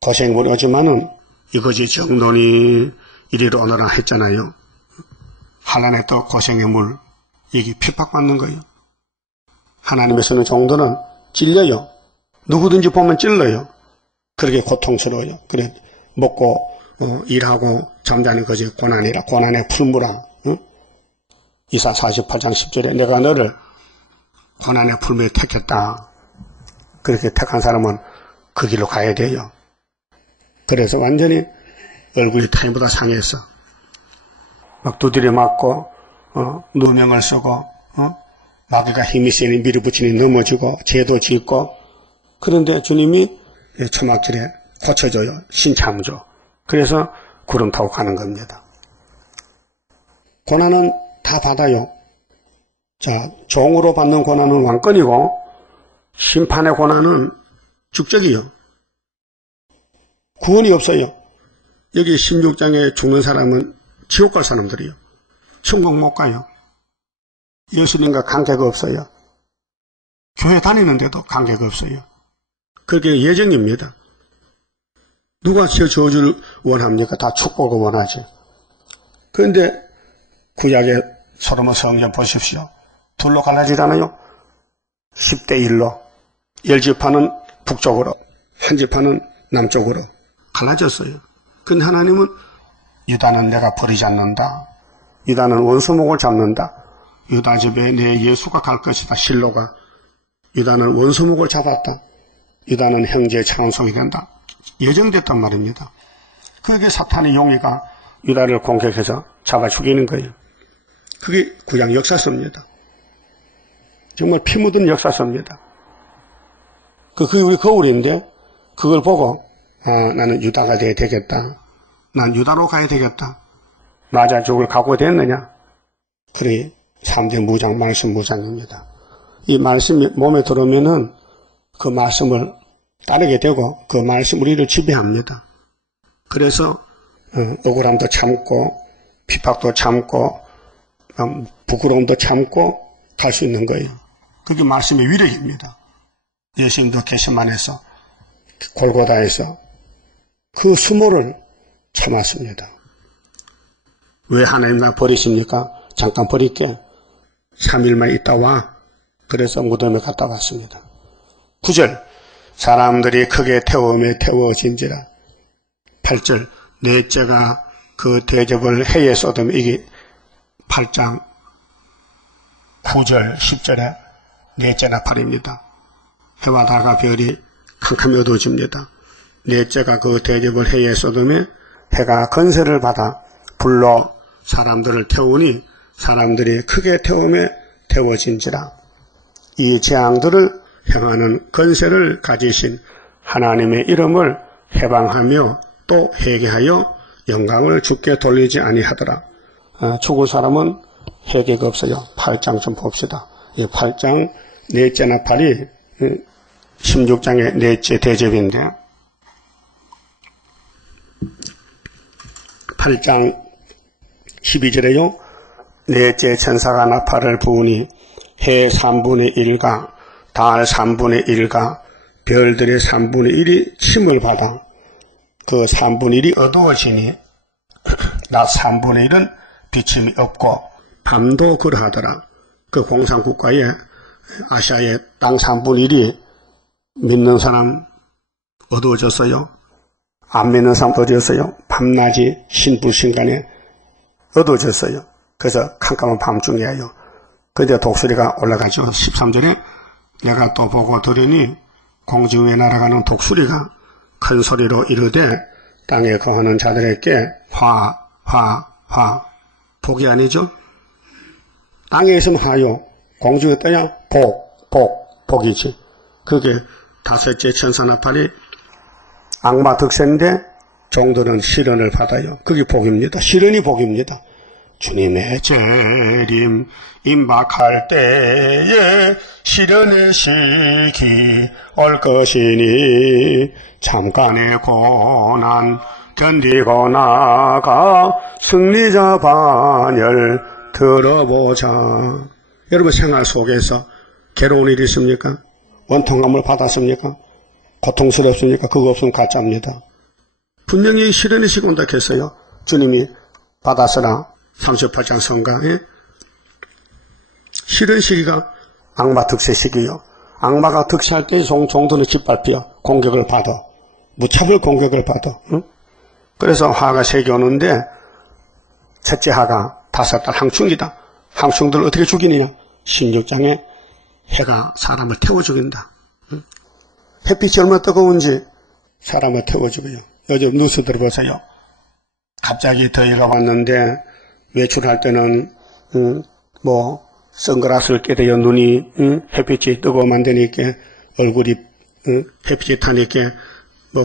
고생물이 오지만은 이것이 정론이 이리로 오너라 했잖아요. 한란의 떡 고생의 물 이게 핍박받는 거예요. 하나님에서는 종들은 찔려요. 누구든지 보면 찔러요. 그렇게 고통스러워요. 그래 먹고 일하고 잠자는 것이 고난이라 고난의 풀무라. 응? 이사 48장 10절에 내가 너를 고난의 풀무에 택했다. 그렇게 택한 사람은 그 길로 가야 돼요. 그래서 완전히 얼굴이 타인보다 상했어. 막 두드려 맞고 누명을 쓰고 마귀가 힘이 세니 밀어붙이니 넘어지고 죄도 짓고 그런데 주님이 초막절에 고쳐줘요. 신참줘. 그래서 구름 타고 가는 겁니다. 고난은 다 받아요. 자, 종으로 받는 고난은 왕권이고 심판의 고난은 죽적이요. 구원이 없어요. 여기 16장에 죽는 사람은 지옥 갈 사람들이요. 천국 못 가요. 예수님과 관계가 없어요. 교회 다니는데도 관계가 없어요. 그게 예정입니다. 누가 저 저주를 원합니까? 다 축복을 원하지. 그런데 구약의 솔로몬 성전 보십시오. 둘로 갈라지잖아요. 10대 1로 10지파는 북쪽으로 한 지파는 남쪽으로 갈라졌어요. 근데 하나님은 유다는 내가 버리지 않는다. 유다는 원수목을 잡는다. 유다 집에 내 예수가 갈 것이다. 실로가. 유다는 원수목을 잡았다. 유다는 형제의 장성이 된다. 예정됐단 말입니다. 그게 사탄의 용의가 유다를 공격해서 잡아 죽이는 거예요. 그게 구약 역사서입니다. 정말 피 묻은 역사서입니다. 그게 우리 거울인데 그걸 보고 나는 유다가 돼야 되겠다. 난 유다로 가야 되겠다. 맞아 죽을 각오됐느냐? 그래 3대 무장 말씀 무장입니다. 이 말씀이 몸에 들어오면은 그 말씀을 따르게 되고 그 말씀 우리를 지배합니다. 그래서 억울함도 참고 핍박도 참고 부끄러움도 참고 갈 수 있는 거예요. 그게 말씀의 위력입니다. 예수님도 겟세마네에서 골고다에서 그 수모를 참았습니다. 왜 하나님 나 버리십니까? 잠깐 버릴게. 3일만 있다 와. 그래서 무덤에 갔다 왔습니다. 9절 사람들이 크게 태움에 태워진지라. 8절 넷째가 그 대접을 해에 쏟으면 이게 8장 9절 10절에 넷째 나팔입니다. 해와 달과 별이 캄캄히 어두워집니다. 넷째가 그 대접을 해에 쏟으며 해가 건세를 받아 불러 사람들을 태우니 사람들이 크게 태움에 태워진지라. 이 재앙들을 행하는 건세를 가지신 하나님의 이름을 해방하며 또 회개하여 영광을 주께 돌리지 아니하더라. 죽을 사람은 회개가 없어요. 8장 좀 봅시다. 이 8장 넷째 나팔이 16장의 넷째 대접인데 8장 12절에요. 넷째 천사가 나팔을 부으니 해 3분의 1과 달 3분의 1과 별들의 3분의 1이 침을 받아 그 3분의 1이 어두워지니 낮 3분의 1은 비침이 없고 밤도 그러하더라. 그 공산국가에 아시아의 땅 3분의 1이 믿는 사람 어두워졌어요. 안 믿는 사람 어두워졌어요. 밤낮이 신불신간에 어두워졌어요. 그래서 캄캄한 밤중이에요. 그런데 독수리가 올라가죠. 13절에 내가 또 보고 들으니 공중 위에 날아가는 독수리가 큰 소리로 이르되 땅에 거하는 자들에게 화 복이 아니죠. 땅에 있으면 하요. 공중에 떠야 복이지. 그게 다섯째 천사나팔이 악마 득세인데 종들은 시련을 받아요. 그게 복입니다. 시련이 복입니다. 주님의 재림 임박할 때에 시련의 시기 올 것이니 잠깐의 고난 견디고 나가 승리자 반열 들어보자. 여러분 생활 속에서 괴로운 일이 있습니까? 원통함을 받았습니까? 고통스럽습니까? 그거 없으면 가짜입니다. 분명히 시련의 시기 온다 했어요. 주님이 받았으나 38장 성가에 시련 시기가 악마 득세 시기요. 악마가 득세할 때 종들은 짓밟혀 공격을 받아. 무차별 공격을 받아. 응? 그래서 화가 3개 오는데 첫째 화가 5달 항충이다. 항충들을 어떻게 죽이느냐? 16장에 해가 사람을 태워 죽인다. 응? 햇빛이 얼마나 뜨거운지 사람을 태워 죽여요. 요즘 뉴스 들어보세요. 갑자기 더위가 왔는데 외출할 때는 선글라스를 끼게 돼요. 눈이 햇빛이 뜨거우면 안 되니까 얼굴이 햇빛이 타니까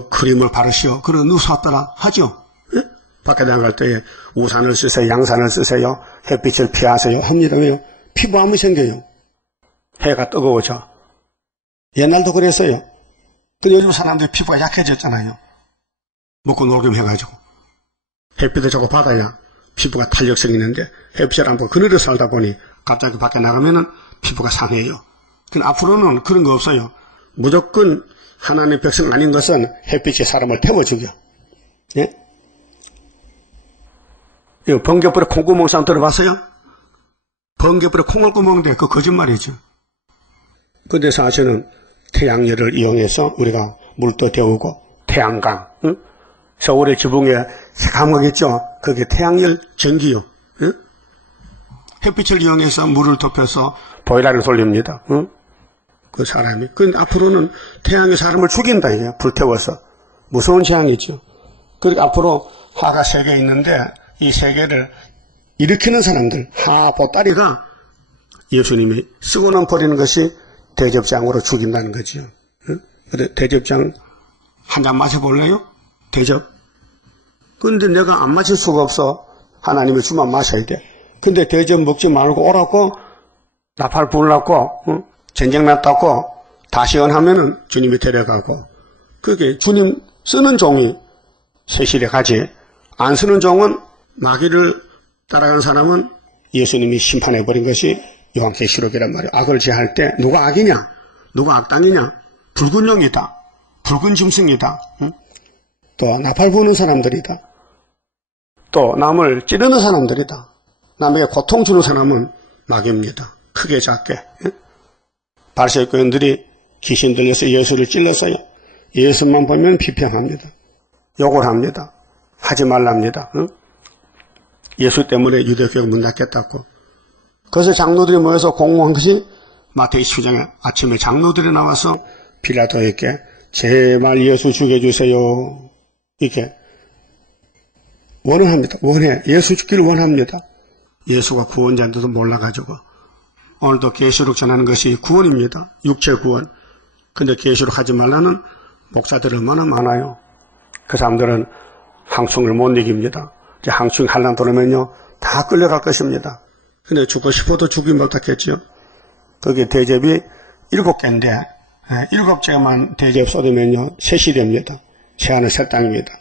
크림을 바르시오. 그런 뉴스 왔더라 하죠. 예? 밖에 나갈 때 우산을 쓰세요. 양산을 쓰세요. 햇빛을 피하세요. 합니다. 왜요? 피부암이 생겨요. 해가 뜨거워져. 옛날도 그랬어요. 근데 요즘 사람들이 피부가 약해졌잖아요. 먹고 놀김 해가지고. 햇빛을 자꾸 받아야 피부가 탄력성이 있는데 햇빛을 안 보고 그늘에 살다 보니 갑자기 밖에 나가면은 피부가 상해요. 근데 앞으로는 그런 거 없어요. 무조건 하나님의 백성 아닌 것은 햇빛이 사람을 태워 죽여. 예? 이거 번개불에 콩구멍 싸움 들어봤어요? 번개불에 콩을 구멍인데 그거 거짓말이죠. 근데 사실은 태양열을 이용해서 우리가 물도 데우고 태양광, 응? 서울의 지붕에 새까맣게 있죠? 그게 태양열 전기요. 응? 햇빛을 이용해서 물을 덮여서 보일러를 돌립니다. 응? 그 사람이. 근데 앞으로는 태양이 사람을 죽인다, 이게. 불태워서. 무서운 재앙이죠. 그리고 앞으로 화가 3개 있는데 이 3개를 일으키는 사람들, 하, 보따리가 예수님이 쓰고는 버리는 것이 대접장으로 죽인다는 거지요. 응? 대접장 한 잔 마셔볼래요? 대접. 근데 내가 안 마실 수가 없어. 하나님이 주면 마셔야 돼. 근데 대접 먹지 말고 오라고 나팔 부으려고 응? 전쟁 났다고 다시 연하면은 주님이 데려가고, 그게 주님 쓰는 종이 세실에 가지, 안 쓰는 종은 마귀를 따라간 사람은 예수님이 심판해버린 것이 요한계시록이란 말이에요. 악을 제할 때 누가 악이냐? 누가 악당이냐? 붉은 용이다. 붉은 짐승이다. 응? 또 나팔 부는 사람들이다. 또 남을 찌르는 사람들이다. 남에게 고통 주는 사람은 마귀입니다. 크게 작게. 응? 바리새교인들이 귀신 들려서 예수를 찔렀어요. 예수만 보면 비평합니다. 욕을 합니다. 하지 말랍니다. 응? 예수 때문에 유대교회 문 닫겠다고. 그래서 장로들이 모여서 공모한 것이 마태복음 10장에 아침에 장로들이 나와서 빌라도에게 제발 예수 죽여주세요. 이렇게 원합니다. 원해. 예수 죽기를 원합니다. 예수가 구원자인데도 몰라가지고 오늘도 계시록 전하는 것이 구원입니다. 육체 구원. 근데 계시록 하지 말라는 목사들 얼마나 많아요. 그 사람들은 항충을 못 이깁니다. 이제 항충 한란 들어오면요 다 끌려갈 것입니다. 근데 죽고 싶어도 죽이 못하겠죠. 거기에 대접이 7개인데 7개만 대접 쏟으면요 셋이 됩니다. 새하늘 새 땅입니다.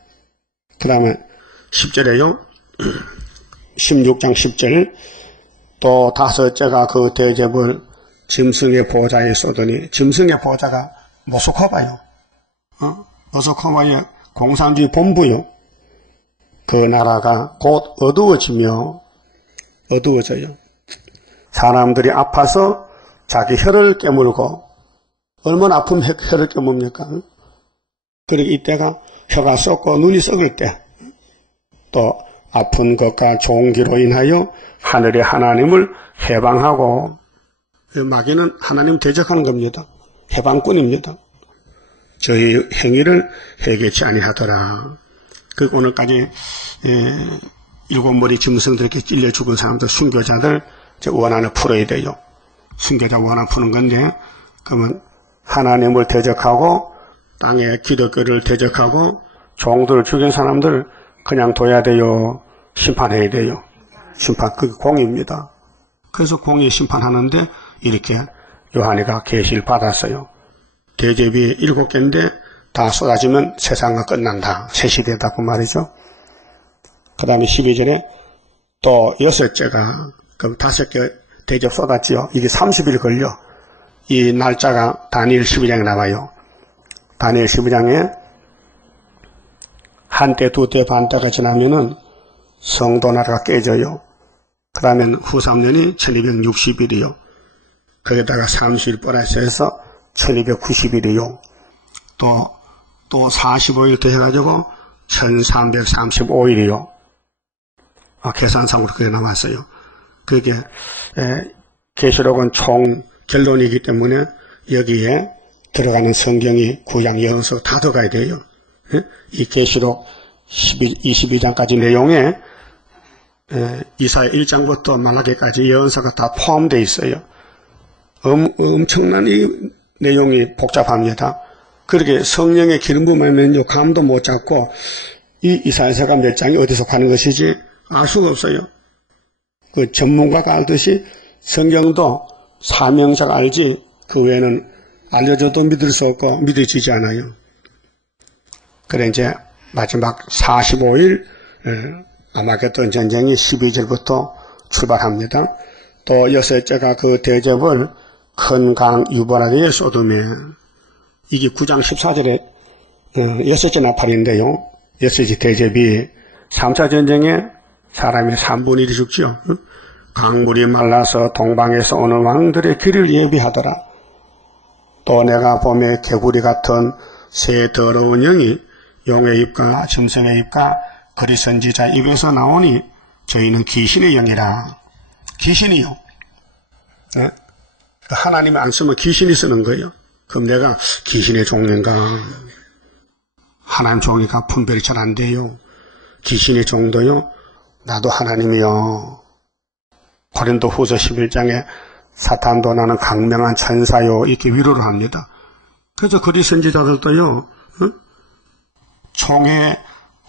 그 다음에 10절에요 16장 10절 또 5째가 그 대접을 짐승의 보좌에 쏟으니, 짐승의 보좌가 모스크바요. 모스크바의 공산주의 본부요. 그 나라가 곧 어두워져요. 사람들이 아파서 자기 혀를 깨물고, 얼마나 아프면 혀를 깨뭅니까? 그리고 이때가 혀가 썩고 눈이 썩을 때, 또 아픈 것과 종기로 인하여 하늘의 하나님을 해방하고, 마귀는 하나님 대적하는 겁니다. 해방꾼입니다. 저희 행위를 회개치 아니하더라. 그 오늘까지 7머리 짐승들에게 찔려 죽은 사람들, 순교자들 원한을 풀어야 돼요. 순교자 원한 푸는 건데, 그러면 하나님을 대적하고 땅의 기독교를 대적하고 종들을 죽인 사람들 그냥 둬야 돼요? 심판해야 돼요? 심판, 그게 공의입니다. 그래서 공의 심판하는데 이렇게 요한이가 계시를 받았어요. 대접이 7개인데 다 쏟아지면 세상은 끝난다. 세시되다 그 말이죠. 그 다음에 12절에 또 6째가 그럼 5개 대접 쏟았지요. 이게 30일 걸려. 이 날짜가 다니엘 12장에 나와요. 다니엘 12장에 한때, 두때, 반때가 지나면은 성도 나라가 깨져요. 그 다음엔 후 3년이 1260일이요. 거기다가 30일 플러스해서 1290일이요. 또 45일 더 해가지고 1335일이요. 계산상으로 그게 나왔어요. 그게, 계시록은 총 결론이기 때문에 여기에 들어가는 성경이 구약 예언서 다 들어가야 돼요. 이 계시록 22장까지 내용에 이사야 1장부터 말라기까지 예언서가 다 포함되어 있어요. 엄청난 이 내용이 복잡합니다. 그렇게 성령의 기름 부음하면요 감도 못 잡고 이 이사야서가 몇 장이 어디서 가는 것이지 알 수가 없어요. 그 전문가가 알듯이 성경도 사명자가 알지 그 외에는 알려줘도 믿을 수 없고 믿어지지 않아요. 그래 이제 마지막 45일 아마겟돈 전쟁이 12절부터 출발합니다. 또 6째가 그 대접을 큰 강 유브라데에 쏟으며, 이게 9장 14절에 6째 나팔인데요. 6째 대접이 3차 전쟁에 사람이 3분의 1이 죽죠. 강물이 말라서 동방에서 오는 왕들의 길을 예비하더라. 또 내가 봄에 개구리 같은 새 더러운 영이 용의 입과 짐승의 입과 거리 선지자 입에서 나오니 저희는 귀신의 영이라. 귀신이요. 네? 하나님이 안 쓰면 귀신이 쓰는 거예요. 그럼 내가 귀신의 종인가? 하나님 종이가 분별이 잘 안 돼요. 귀신의 종도요. 나도 하나님이요. 고린도 후서 11장에 사탄도 나는 강명한 천사요. 이렇게 위로를 합니다. 그래서 거리 선지자들도요. 총회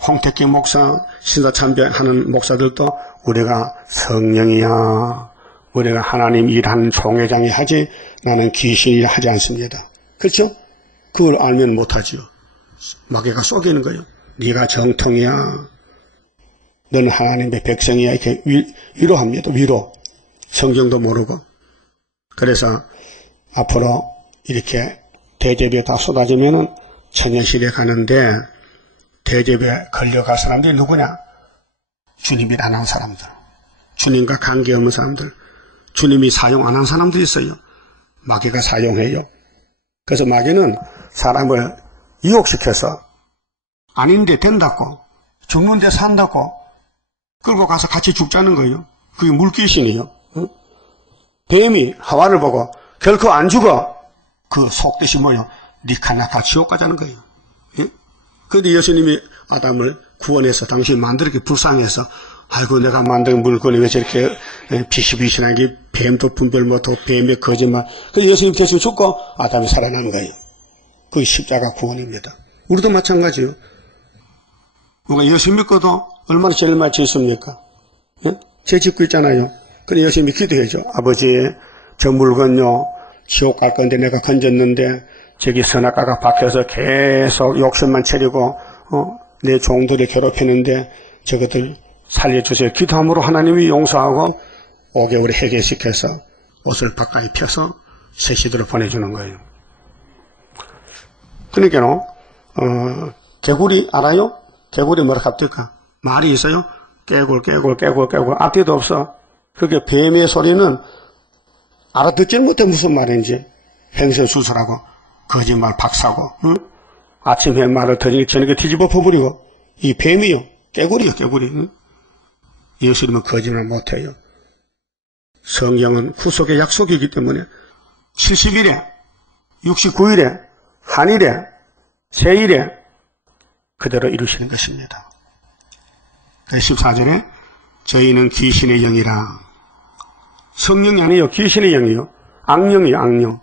홍택기 목사 신사참배하는 목사들도 우리가 성령이야 우리가 하나님 일하는 총회장이 하지 나는 귀신이 하지 않습니다. 그렇죠? 그걸 알면 못하지요. 마귀가 속이는 거예요. 네가 정통이야. 너는 하나님의 백성이야. 이렇게 위로합니다. 위로. 성경도 모르고. 그래서 앞으로 이렇게 대접에 다 쏟아지면은 천연실에 가는데 대접에 걸려갈 사람들이 누구냐? 주님이 안 한 사람들. 주님과 관계없는 사람들. 주님이 사용 안 한 사람들이 있어요. 마귀가 사용해요. 그래서 마귀는 사람을 유혹시켜서 아닌데 된다고, 죽는데 산다고 끌고 가서 같이 죽자는 거예요. 그게 물귀신이에요. 뱀이 하와를 보고 결코 안 죽어. 그 속뜻이 뭐예요? 니카나카 지옥 가자는 거예요. 그런데 예수님이 아담을 구원해서 당신이 만들었기 불쌍해서 아이고 내가 만든 물건이 왜 저렇게 비실비실한 게 뱀도 분별 못하고 뱀의 거짓말. 그래서 예수님 대신 죽고 아담이 살아나는 거예요. 그게 십자가 구원입니다. 우리도 마찬가지요. 우리가 예수 믿고도 얼마나 죄를 많이 짓습니까? 예? 죄 짓고 있잖아요. 그래 예수님이 기도해줘. 아버지 저 물건요 지옥 갈 건데 내가 건졌는데 저기 선악과가 박혀서 계속 욕심만 차리고 내 종들이 괴롭히는데 저것들 살려주세요. 기도함으로 하나님이 용서하고 5개월에 해결시켜서 옷을 바깥에 펴서 새시들을 보내주는 거예요. 그러니까 개구리 알아요? 개구리 뭐라 합니까? 말이 있어요? 깨굴 앞뒤도 없어. 그게 뱀의 소리는 알아듣지는 못해 무슨 말인지. 횡설수설하고 거짓말 박사고 아침에 말을 터지니 저녁에 뒤집어 퍼버리고 이 뱀이요. 깨구리요 깨구리. 예수님은 거짓말 못해요. 성경은 구속의 약속이기 때문에 70일에 69일에 한일에 제1에 그대로 이루시는 것입니다. 14절에 저희는 귀신의 영이라. 성령이 아니에요. 귀신의 영이요. 악령이요. 악령.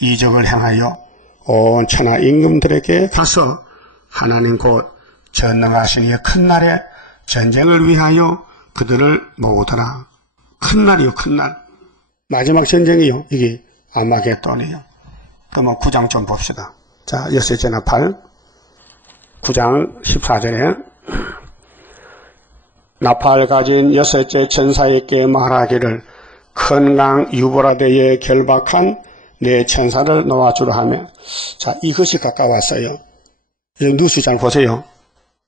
이적을 행하여 온 천하 임금들에게 가서 하나님 곧 전능하신 이의 큰 날에 전쟁을 위하여 그들을 모으더라. 큰 날이요. 큰 날. 마지막 전쟁이요. 이게 아마겟돈이요. 그러면 9장 좀 봅시다. 자, 여섯째 나팔 9장 14절에 나팔 가진 여섯째 천사에게 말하기를 큰 강 유브라데에 결박한 내 천사를 놓아주라 하며. 자, 이것이 가까웠어요. 뉴스 잘 보세요.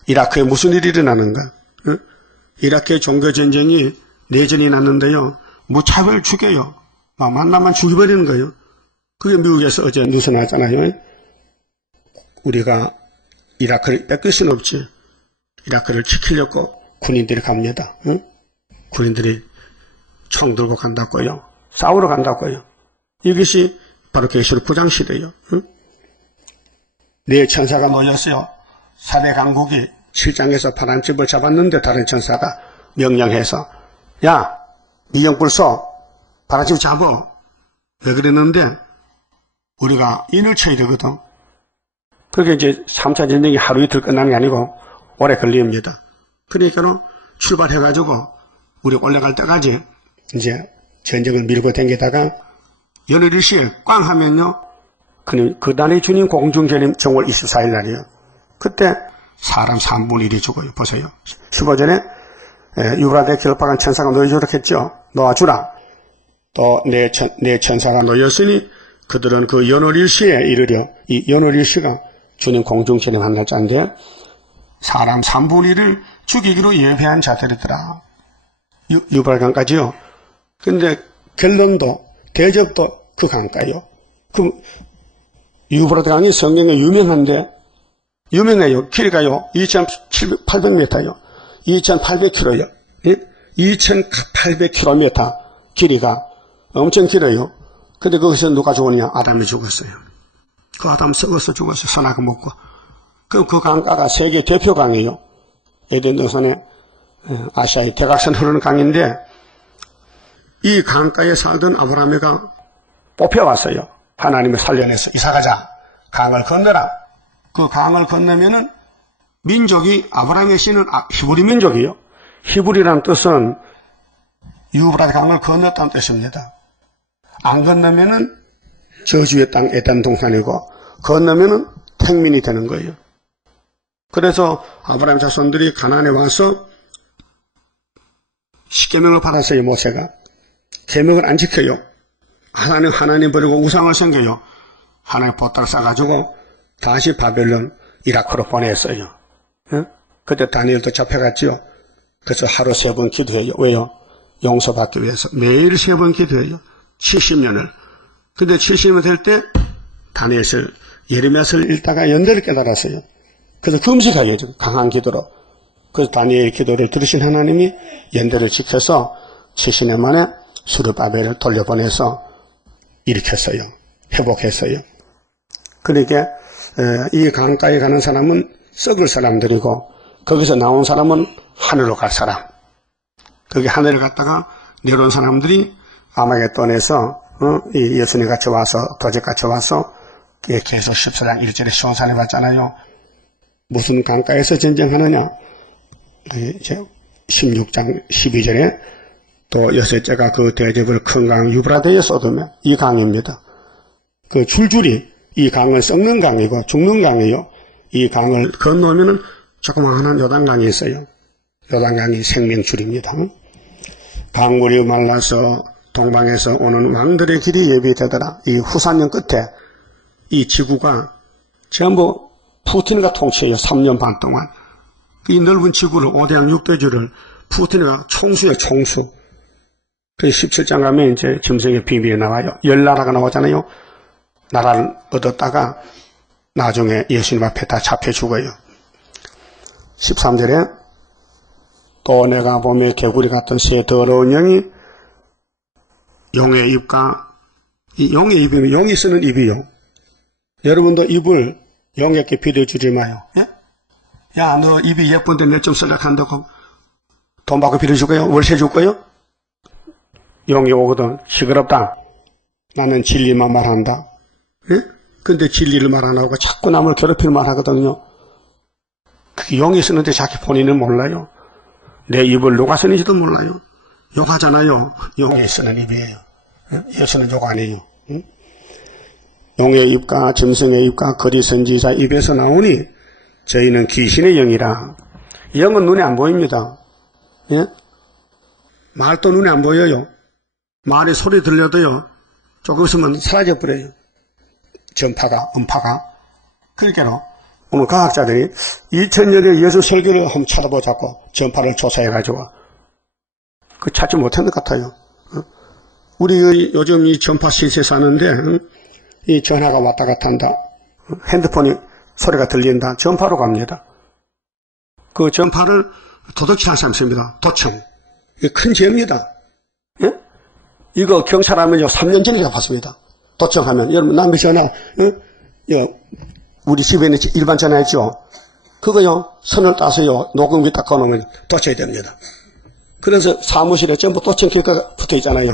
이라크에 무슨 일이 일어나는가? 이라크의 종교전쟁이 내전이 났는데요. 무차별 죽여요. 만나만 죽여버리는 거예요. 그게 미국에서 어제 뉴스 나왔잖아요. 우리가 이라크를 뺏길 수는 없지. 이라크를 지키려고 군인들이 갑니다. 군인들이 총 들고 간다고요. 싸우러 간다고요. 이것이 바로 계시록 9장 시대예요. 네 천사가 놓였어요. 사대 강국이 7장에서 파란 집을 잡았는데 다른 천사가 명령해서 야, 네 영불 써. 파란 집 잡어. 왜 그랬는데 우리가 인을 쳐야 되거든. 그렇게 이제 3차 전쟁이 하루 이틀 끝나는 게 아니고 오래 걸립니다. 그러니까 출발해가지고 우리 올라갈 때까지 이제 전쟁을 밀고 댕기다가 연일 일시에 꽝 하면요. 그날이 주님 공중재림 정월 24일 날이에요. 그때 사람 3분의 1이 죽어요. 보세요. 15절에 유브라데 결박한 천사가 놓여주라 했죠. 놓아주라. 또 내 천사가 놓였으니 그들은 그 연월 일시에 이르려. 이 연월 일시가 주님 공중재림한 날짜인데 사람 3분의 1을 죽이기로 예배한 자들이더라. 유발강까지요. 근데 결론도 대접도 그 강가요. 그 유브라데 강이 성경에 유명한데 유명해요. 길이가요 2,800m요. 2,800km요. 2,800km 길이가 엄청 길어요. 근데 거기서 누가 죽었냐? 아담이 죽었어요. 그 아담 썩어서 죽었어요. 선악을 먹고. 그 강가가 세계 대표 강이에요. 에덴 동산에 아시아의 대각선 흐르는 강인데 이 강가에 살던 아브라함이가 뽑혀왔어요. 하나님을 살려내서 이사가자. 강을 건너라. 그 강을 건너면은 민족이 아브라함의 씨는 히브리 민족이에요. 히브리라는 뜻은 유브라데 강을 건넜다는 뜻입니다. 안 건너면은 저주의 땅 에덴 동산이고 건너면은 택민이 되는 거예요. 그래서 아브라함 자손들이 가나안에 와서 십계명을 받았어요. 모세가 계명을 안 지켜요. 하나님 버리고 우상을 섬겨요. 하나님 보따를 싸가지고 다시 바벨론 이라크로 보냈어요. 응? 그때 다니엘도 잡혀갔지요. 그래서 하루 3번 기도해요. 왜요? 용서받기 위해서 매일 3번 기도해요. 70년을. 근데 70년 될 때 다니엘을 예레미야서를 읽다가 연대를 깨달았어요. 그래서 금식하게 강한 기도로. 그래서 다니엘 기도를 들으신 하나님이 연대를 지켜서 70년 만에 수르바벨을 돌려보내서 일으켰어요. 회복했어요. 그러니까 이 강가에 가는 사람은 썩을 사람들이고 거기서 나온 사람은 하늘로 갈 사람. 거기 하늘을 갔다가 내려온 사람들이 아마겟돈에서 이 예수님 같이 와서 도적 같이 와서 계속 14장 1절에 시온산에 봤잖아요. 무슨 강가에서 전쟁하느냐? 16장 12절에 또 여섯째가 그 대접을 큰 강 유브라데에 쏟으며 이 강입니다. 그 줄줄이 이 강은 썩는 강이고 죽는 강이에요. 이 강을 건너면은 조그마한 요단강이 있어요. 요단강이 생명줄입니다. 강물이 말라서 동방에서 오는 왕들의 길이 예비되더라. 이 후산년 끝에 이 지구가 전부 푸틴가 통치해요. 3년 반 동안. 이 넓은 지구를 5대양 6대주를 푸틴가 총수예요. 총수. 그 17장 가면 이제 짐승의 비밀이 나와요. 10나라가 나오잖아요. 나라를 얻었다가 나중에 예수님 앞에 다 잡혀 죽어요. 13절에 또 내가 보며 개구리 같은 새 더러운 영이 용의 입과 이 용의 입이면 용이 쓰는 입이요. 여러분도 입을 용에게 빌어주지 마요. 예? 야, 너 입이 예쁜데 내 좀 쓰려한다고 돈 받고 빌어줄 거요? 월세 줄 거요? 용이 오거든. 시끄럽다. 나는 진리만 말한다. 예? 근데 진리를 말 안 하고 자꾸 남을 괴롭히는 말 하거든요. 그게 용이 쓰는데 자기 본인은 몰라요. 내 입을 누가 쓰는지도 몰라요. 욕하잖아요. 용이 쓰는 입이에요. 예수는 욕 아니에요. 응? 용의 입과 짐승의 입과 거리 선지자 입에서 나오니 저희는 귀신의 영이라. 영은 눈에 안 보입니다. 예? 말도 눈에 안 보여요. 말의 소리 들려도요. 조금 있으면 사라져버려요. 전파가, 음파가. 그러니까 오늘 과학자들이 2000년에 예수 설교를 한번 찾아보자고 전파를 조사해가지고 그 찾지 못한 것 같아요. 우리 요즘 이 전파 시세 사는데 이 전화가 왔다 갔다 한다. 핸드폰이 소리가 들린다. 전파로 갑니다. 그 전파를 도둑질 한 사람이 있습니다. 도청. 이게 큰 죄입니다. 예? 이거 경찰하면요 3년 전에 잡았습니다. 도청하면 여러분 남의 전화 우리 집에 있는 일반 전화 있죠. 그거요 선을 따서요 녹음기 딱 꺼놓으면 도쳐야 됩니다. 그래서 사무실에 전부 도청 기가 붙어 있잖아요.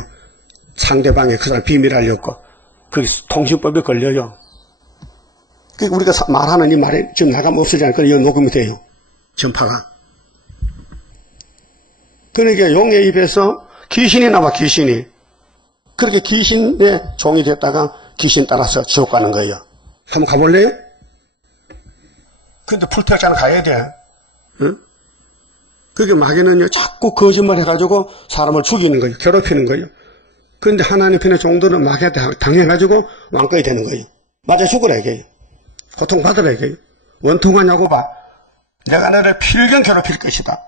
상대방의 그 사람 비밀 알렸고 그게 통신법에 걸려요. 우리가 말하는 이 말이 지금 나가면 없어지잖아요. 그래서 녹음이 돼요. 전파가. 그러니까 용의 입에서 귀신이 나와 귀신이. 그렇게 귀신의 종이 됐다가 귀신 따라서 지옥 가는 거예요. 한번 가볼래요? 근데 풀태웠잖아 가야 돼. 응? 그게 마귀는요 자꾸 거짓말 해가지고 사람을 죽이는 거예요. 괴롭히는 거예요. 그런데 하나님 편의 종들은 마귀한테 당해가지고 왕권이 되는 거예요. 맞아 죽으라 이게요. 고통받으라 이게요. 원통하냐고 봐. 내가 너를 필경 괴롭힐 것이다.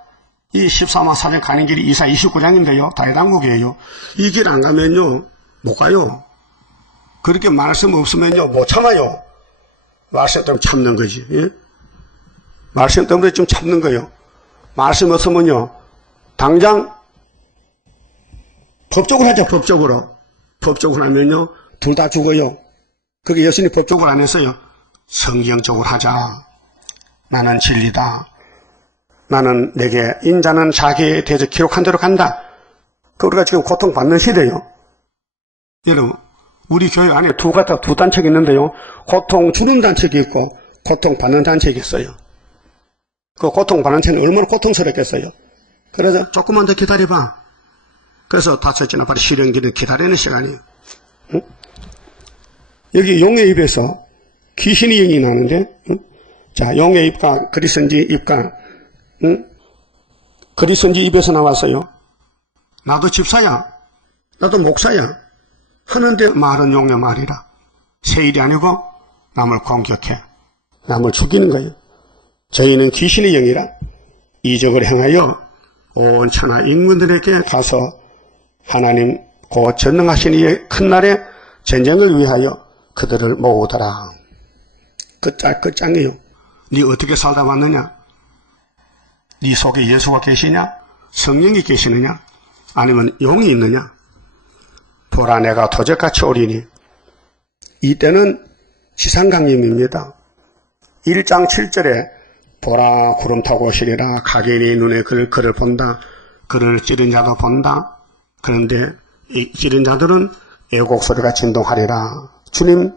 이 14만 사전 가는 길이 이사 29장인데요. 다해당국이에요. 이 길 안 가면요. 못 가요. 그렇게 말씀 없으면요. 못 참아요. 말씀 때문에 참는 거지. 예? 말씀 때문에 좀 참는 거예요. 말씀 없으면요. 당장 법적으로 하죠. 법적으로. 법적으로 하면요. 둘 다 죽어요. 그게 예수님 법적으로 안 했어요. 성경적으로 하자. 나는 진리다. 나는 내게 인자는 자기에 대해서 기록한 대로 간다. 그 우리가 지금 고통받는 시대예요. 여러분 우리 교회 안에 두 단체가 있는데요. 고통 주는 단체가 있고 고통 받는 단체가 있어요. 그 고통 받는 단체는 얼마나 고통스럽겠어요. 그래서 조금만 더 기다려봐. 그래서 다섯째나 바로 실현기는 기다리는 시간이에요. 응? 여기 용의 입에서 귀신의 영이 나오는데, 응? 자, 용의 입과 그리스도인지 입과, 응? 그리스도인지 입에서 나왔어요. 나도 집사야, 나도 목사야 하는데 말은 용의 말이라. 새 일이 아니고 남을 공격해, 남을 죽이는 거예요. 저희는 귀신의 영이라 이적을 행하여 온 천하 인군들에게 가서 하나님 곧 전능하신 이의 큰 날에 전쟁을 위하여 그들을 모으더라. 끝장이에요. 네 어떻게 살다 왔느냐? 네 속에 예수가 계시냐? 성령이 계시느냐? 아니면 용이 있느냐? 보라 내가 도적같이 오리니. 이때는 지상강림입니다. 1장 7절에 보라 구름 타고 오시리라. 각인이 눈에 그를 본다. 그를 찌른 자도 본다. 그런데 이 찌른 자들은 애곡 소리가 진동하리라. 주님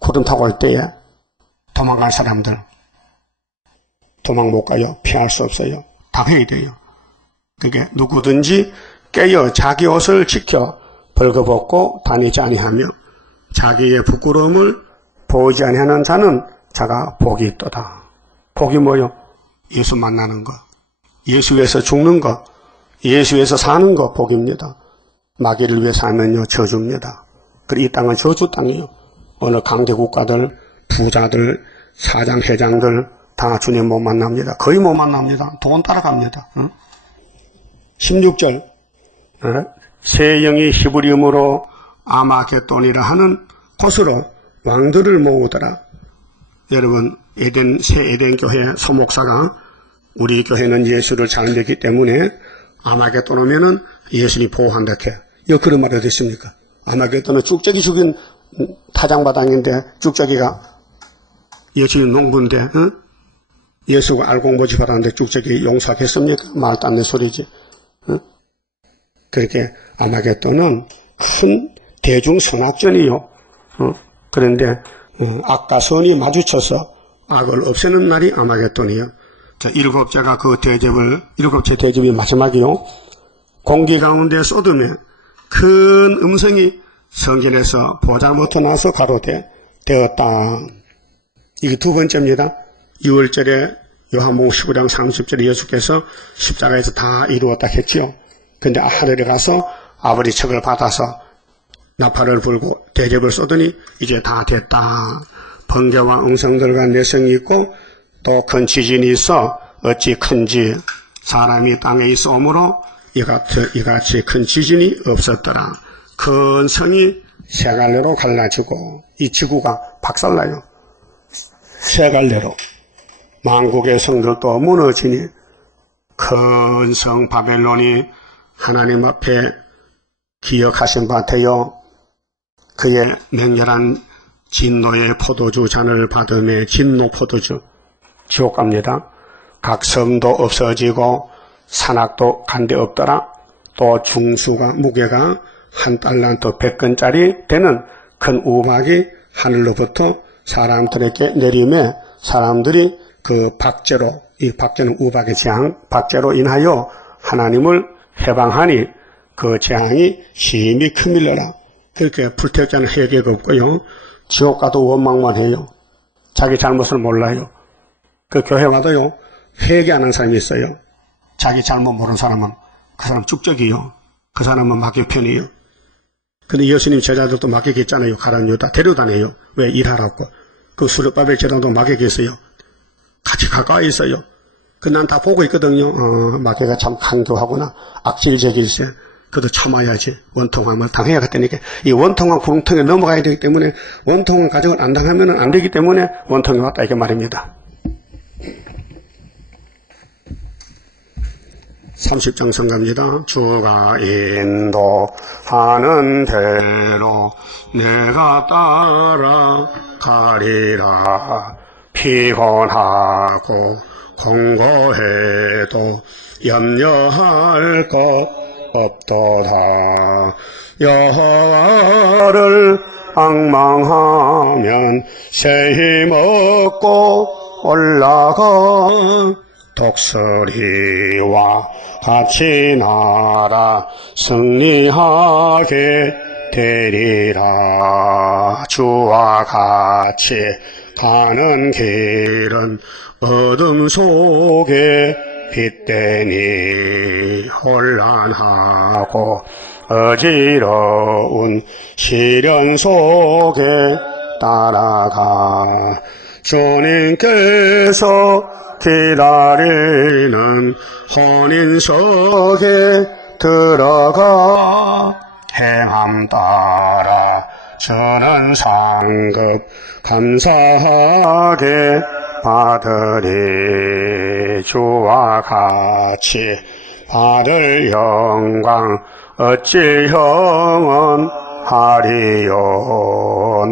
구름 타고 올 때에 도망갈 사람들 도망 못 가요. 피할 수 없어요. 답해야 돼요. 그게 누구든지 깨어 자기 옷을 지켜 벌거벗고 다니지 아니하며 자기의 부끄러움을 보이지 아니하는 자는 자가 복이 있도다. 복이 뭐요? 예수 만나는 거, 예수 위해서 죽는 거, 예수 위해서 사는 거 복입니다. 마귀를 위해 살면요 저주입니다. 그리고 이 땅은 저주 땅이에요. 어느 강대 국가들, 부자들, 사장, 회장들 다 주님 못 만납니다. 거의 못 만납니다. 돈 따라갑니다. 16절 새 영이 히브리음으로 아마겟돈이라 하는 곳으로 왕들을 모으더라. 여러분 새 에덴 교회 소목사가 우리 교회는 예수를 잘 믿기 때문에 아마겟돈 오면은 예수님 보호한다 해. 이거 그런 말 어디 있습니까? 아마겟돈은 쭉저기 죽인 타장바당인데 쭉저기가 예수님 농부인데 예수가 알공보지 받았는데 쭉저기 용서하겠습니까? 말도 안 되는 소리지. 그렇게 아마겟돈은 큰 대중선악전이요. 그런데 악과 선이 마주쳐서 악을 없애는 날이 아마겟돈이요. 자, 일곱째 대접이 마지막이요. 공기 가운데 쏟음에 큰 음성이 성전에서 보잘못해 나서 가로되 되었다. 이게 두 번째입니다. 6월절에 요한복음 15장 30절에 예수께서 십자가에서 다 이루었다 했지요. 근데 하늘에 가서 아버지 척을 받아서 나팔을 불고 대접을 쏘더니 이제 다 됐다. 번개와 응성들과 내성이 있고 또 큰 지진이 있어 어찌 큰지 사람이 땅에 있어오므로 이같이 큰 지진이 없었더라. 큰 성이 세 갈래로 갈라지고 이 지구가 박살나요. 세 갈래로 만국의 성들도 무너지니 큰 성 바벨론이 하나님 앞에 기억하신 바 되어 그의 맹렬한 진노의 포도주 잔을 받음에 진노 포도주 지옥 갑니다. 각 섬도 없어지고 산악도 간데 없더라. 또 중수가 무게가 한 달란트 100근짜리 되는 큰 우박이 하늘로부터 사람들에게 내림에 사람들이 그 박제로, 이 박제는 우박의 재앙, 박제로 인하여 하나님을 해방하니 그 재앙이 심히 크밀려라. 그렇게 불태웠자는 회개가 없고요. 지옥 가도 원망만 해요. 자기 잘못을 몰라요. 그 교회 와도요. 회개하는 사람이 있어요. 자기 잘못 모르는 사람은 그 사람 쭉적이요. 그 사람은 마귀편이에요. 근데 예수님 제자들도 마귀겠잖아요. 가룟 유다 데려다녀요. 왜? 일하라고. 그 수르바벨 제자도 마귀겠어요. 같이 가까이 있어요. 그 난 다 보고 있거든요. 마귀가 참 강교하구나. 악질적일세. 그래도 참아야지. 원통함을 당해야 했다니까. 이 원통한 구렁텅이에 넘어가야 되기 때문에 원통한 가정을 안 당하면 안 되기 때문에 원통이 왔다 이렇게 말입니다. 30장 성가입니다. 주가 인도하는 대로 내가 따라가리라. 피곤하고 공고해도 염려할 것 없도다. 여호와를 앙망하면 새 힘 얻고 올라가 독수리와 같이 날아 승리하게 되리라. 주와 같이 가는 길은 어둠 속에 빛되니 혼란하고 어지러운 시련 속에 따라가. 주님께서 기다리는 혼인석에 들어가 행함 따라 저는 상급 감사하게 받으리. 주와 같이 받을 영광 어찌 영원하리요.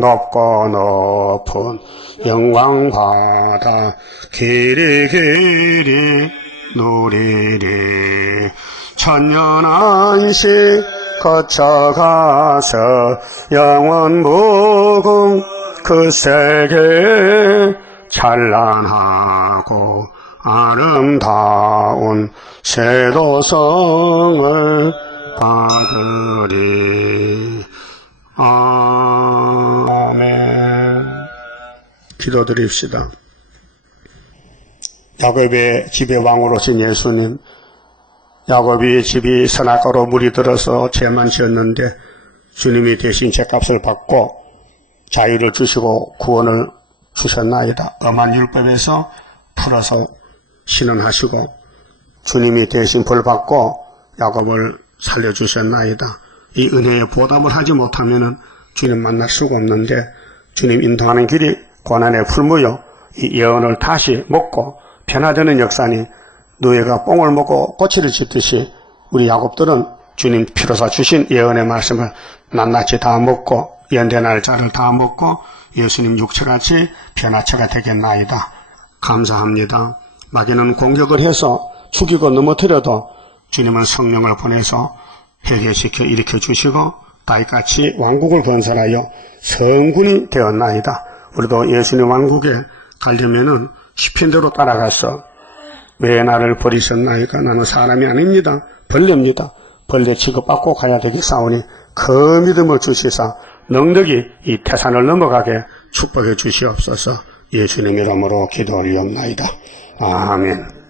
높고 높은 영광 받아 길이 길이 누리리. 천년 안식 거쳐가서 영원 무궁 그 세계 찬란하고 아름다운 세도성을 받으리. 아멘. 기도드립시다. 야곱의 집의 왕으로 오신 예수님, 야곱이 집이 선악가로 물이 들어서 죄만 지었는데 주님이 대신 죄값을 받고 자유를 주시고 구원을 주셨나이다. 엄한 율법에서 풀어서 신원하시고 주님이 대신 벌받고 야곱을 살려주셨나이다. 이 은혜에 보답을 하지 못하면 주님 만날 수가 없는데 주님 인도하는 길이 고난의 풀무요. 이 예언을 다시 먹고 변화되는 역사니 노예가 뽕을 먹고 꼬치를 짚듯이 우리 야곱들은 주님 피로서 주신 예언의 말씀을 낱낱이 다 먹고 연대 날짜를 다 먹고 예수님 육체같이 변화체가 되겠나이다. 감사합니다. 마귀는 공격을 해서 죽이고 넘어뜨려도 주님은 성령을 보내서 회개시켜 일으켜 주시고 다윗같이 왕국을 건설하여 성군이 되었나이다. 우리도 예수님 왕국에 가려면은 시킨 대로 따라가서 왜 나를 버리셨나이까? 나는 사람이 아닙니다. 벌레입니다. 벌레 취급받고 가야 되겠사오니 그 믿음을 주시사 넉넉히 이 태산을 넘어가게 축복해 주시옵소서. 예수님 이름으로 기도 올리옵나이다. 아멘.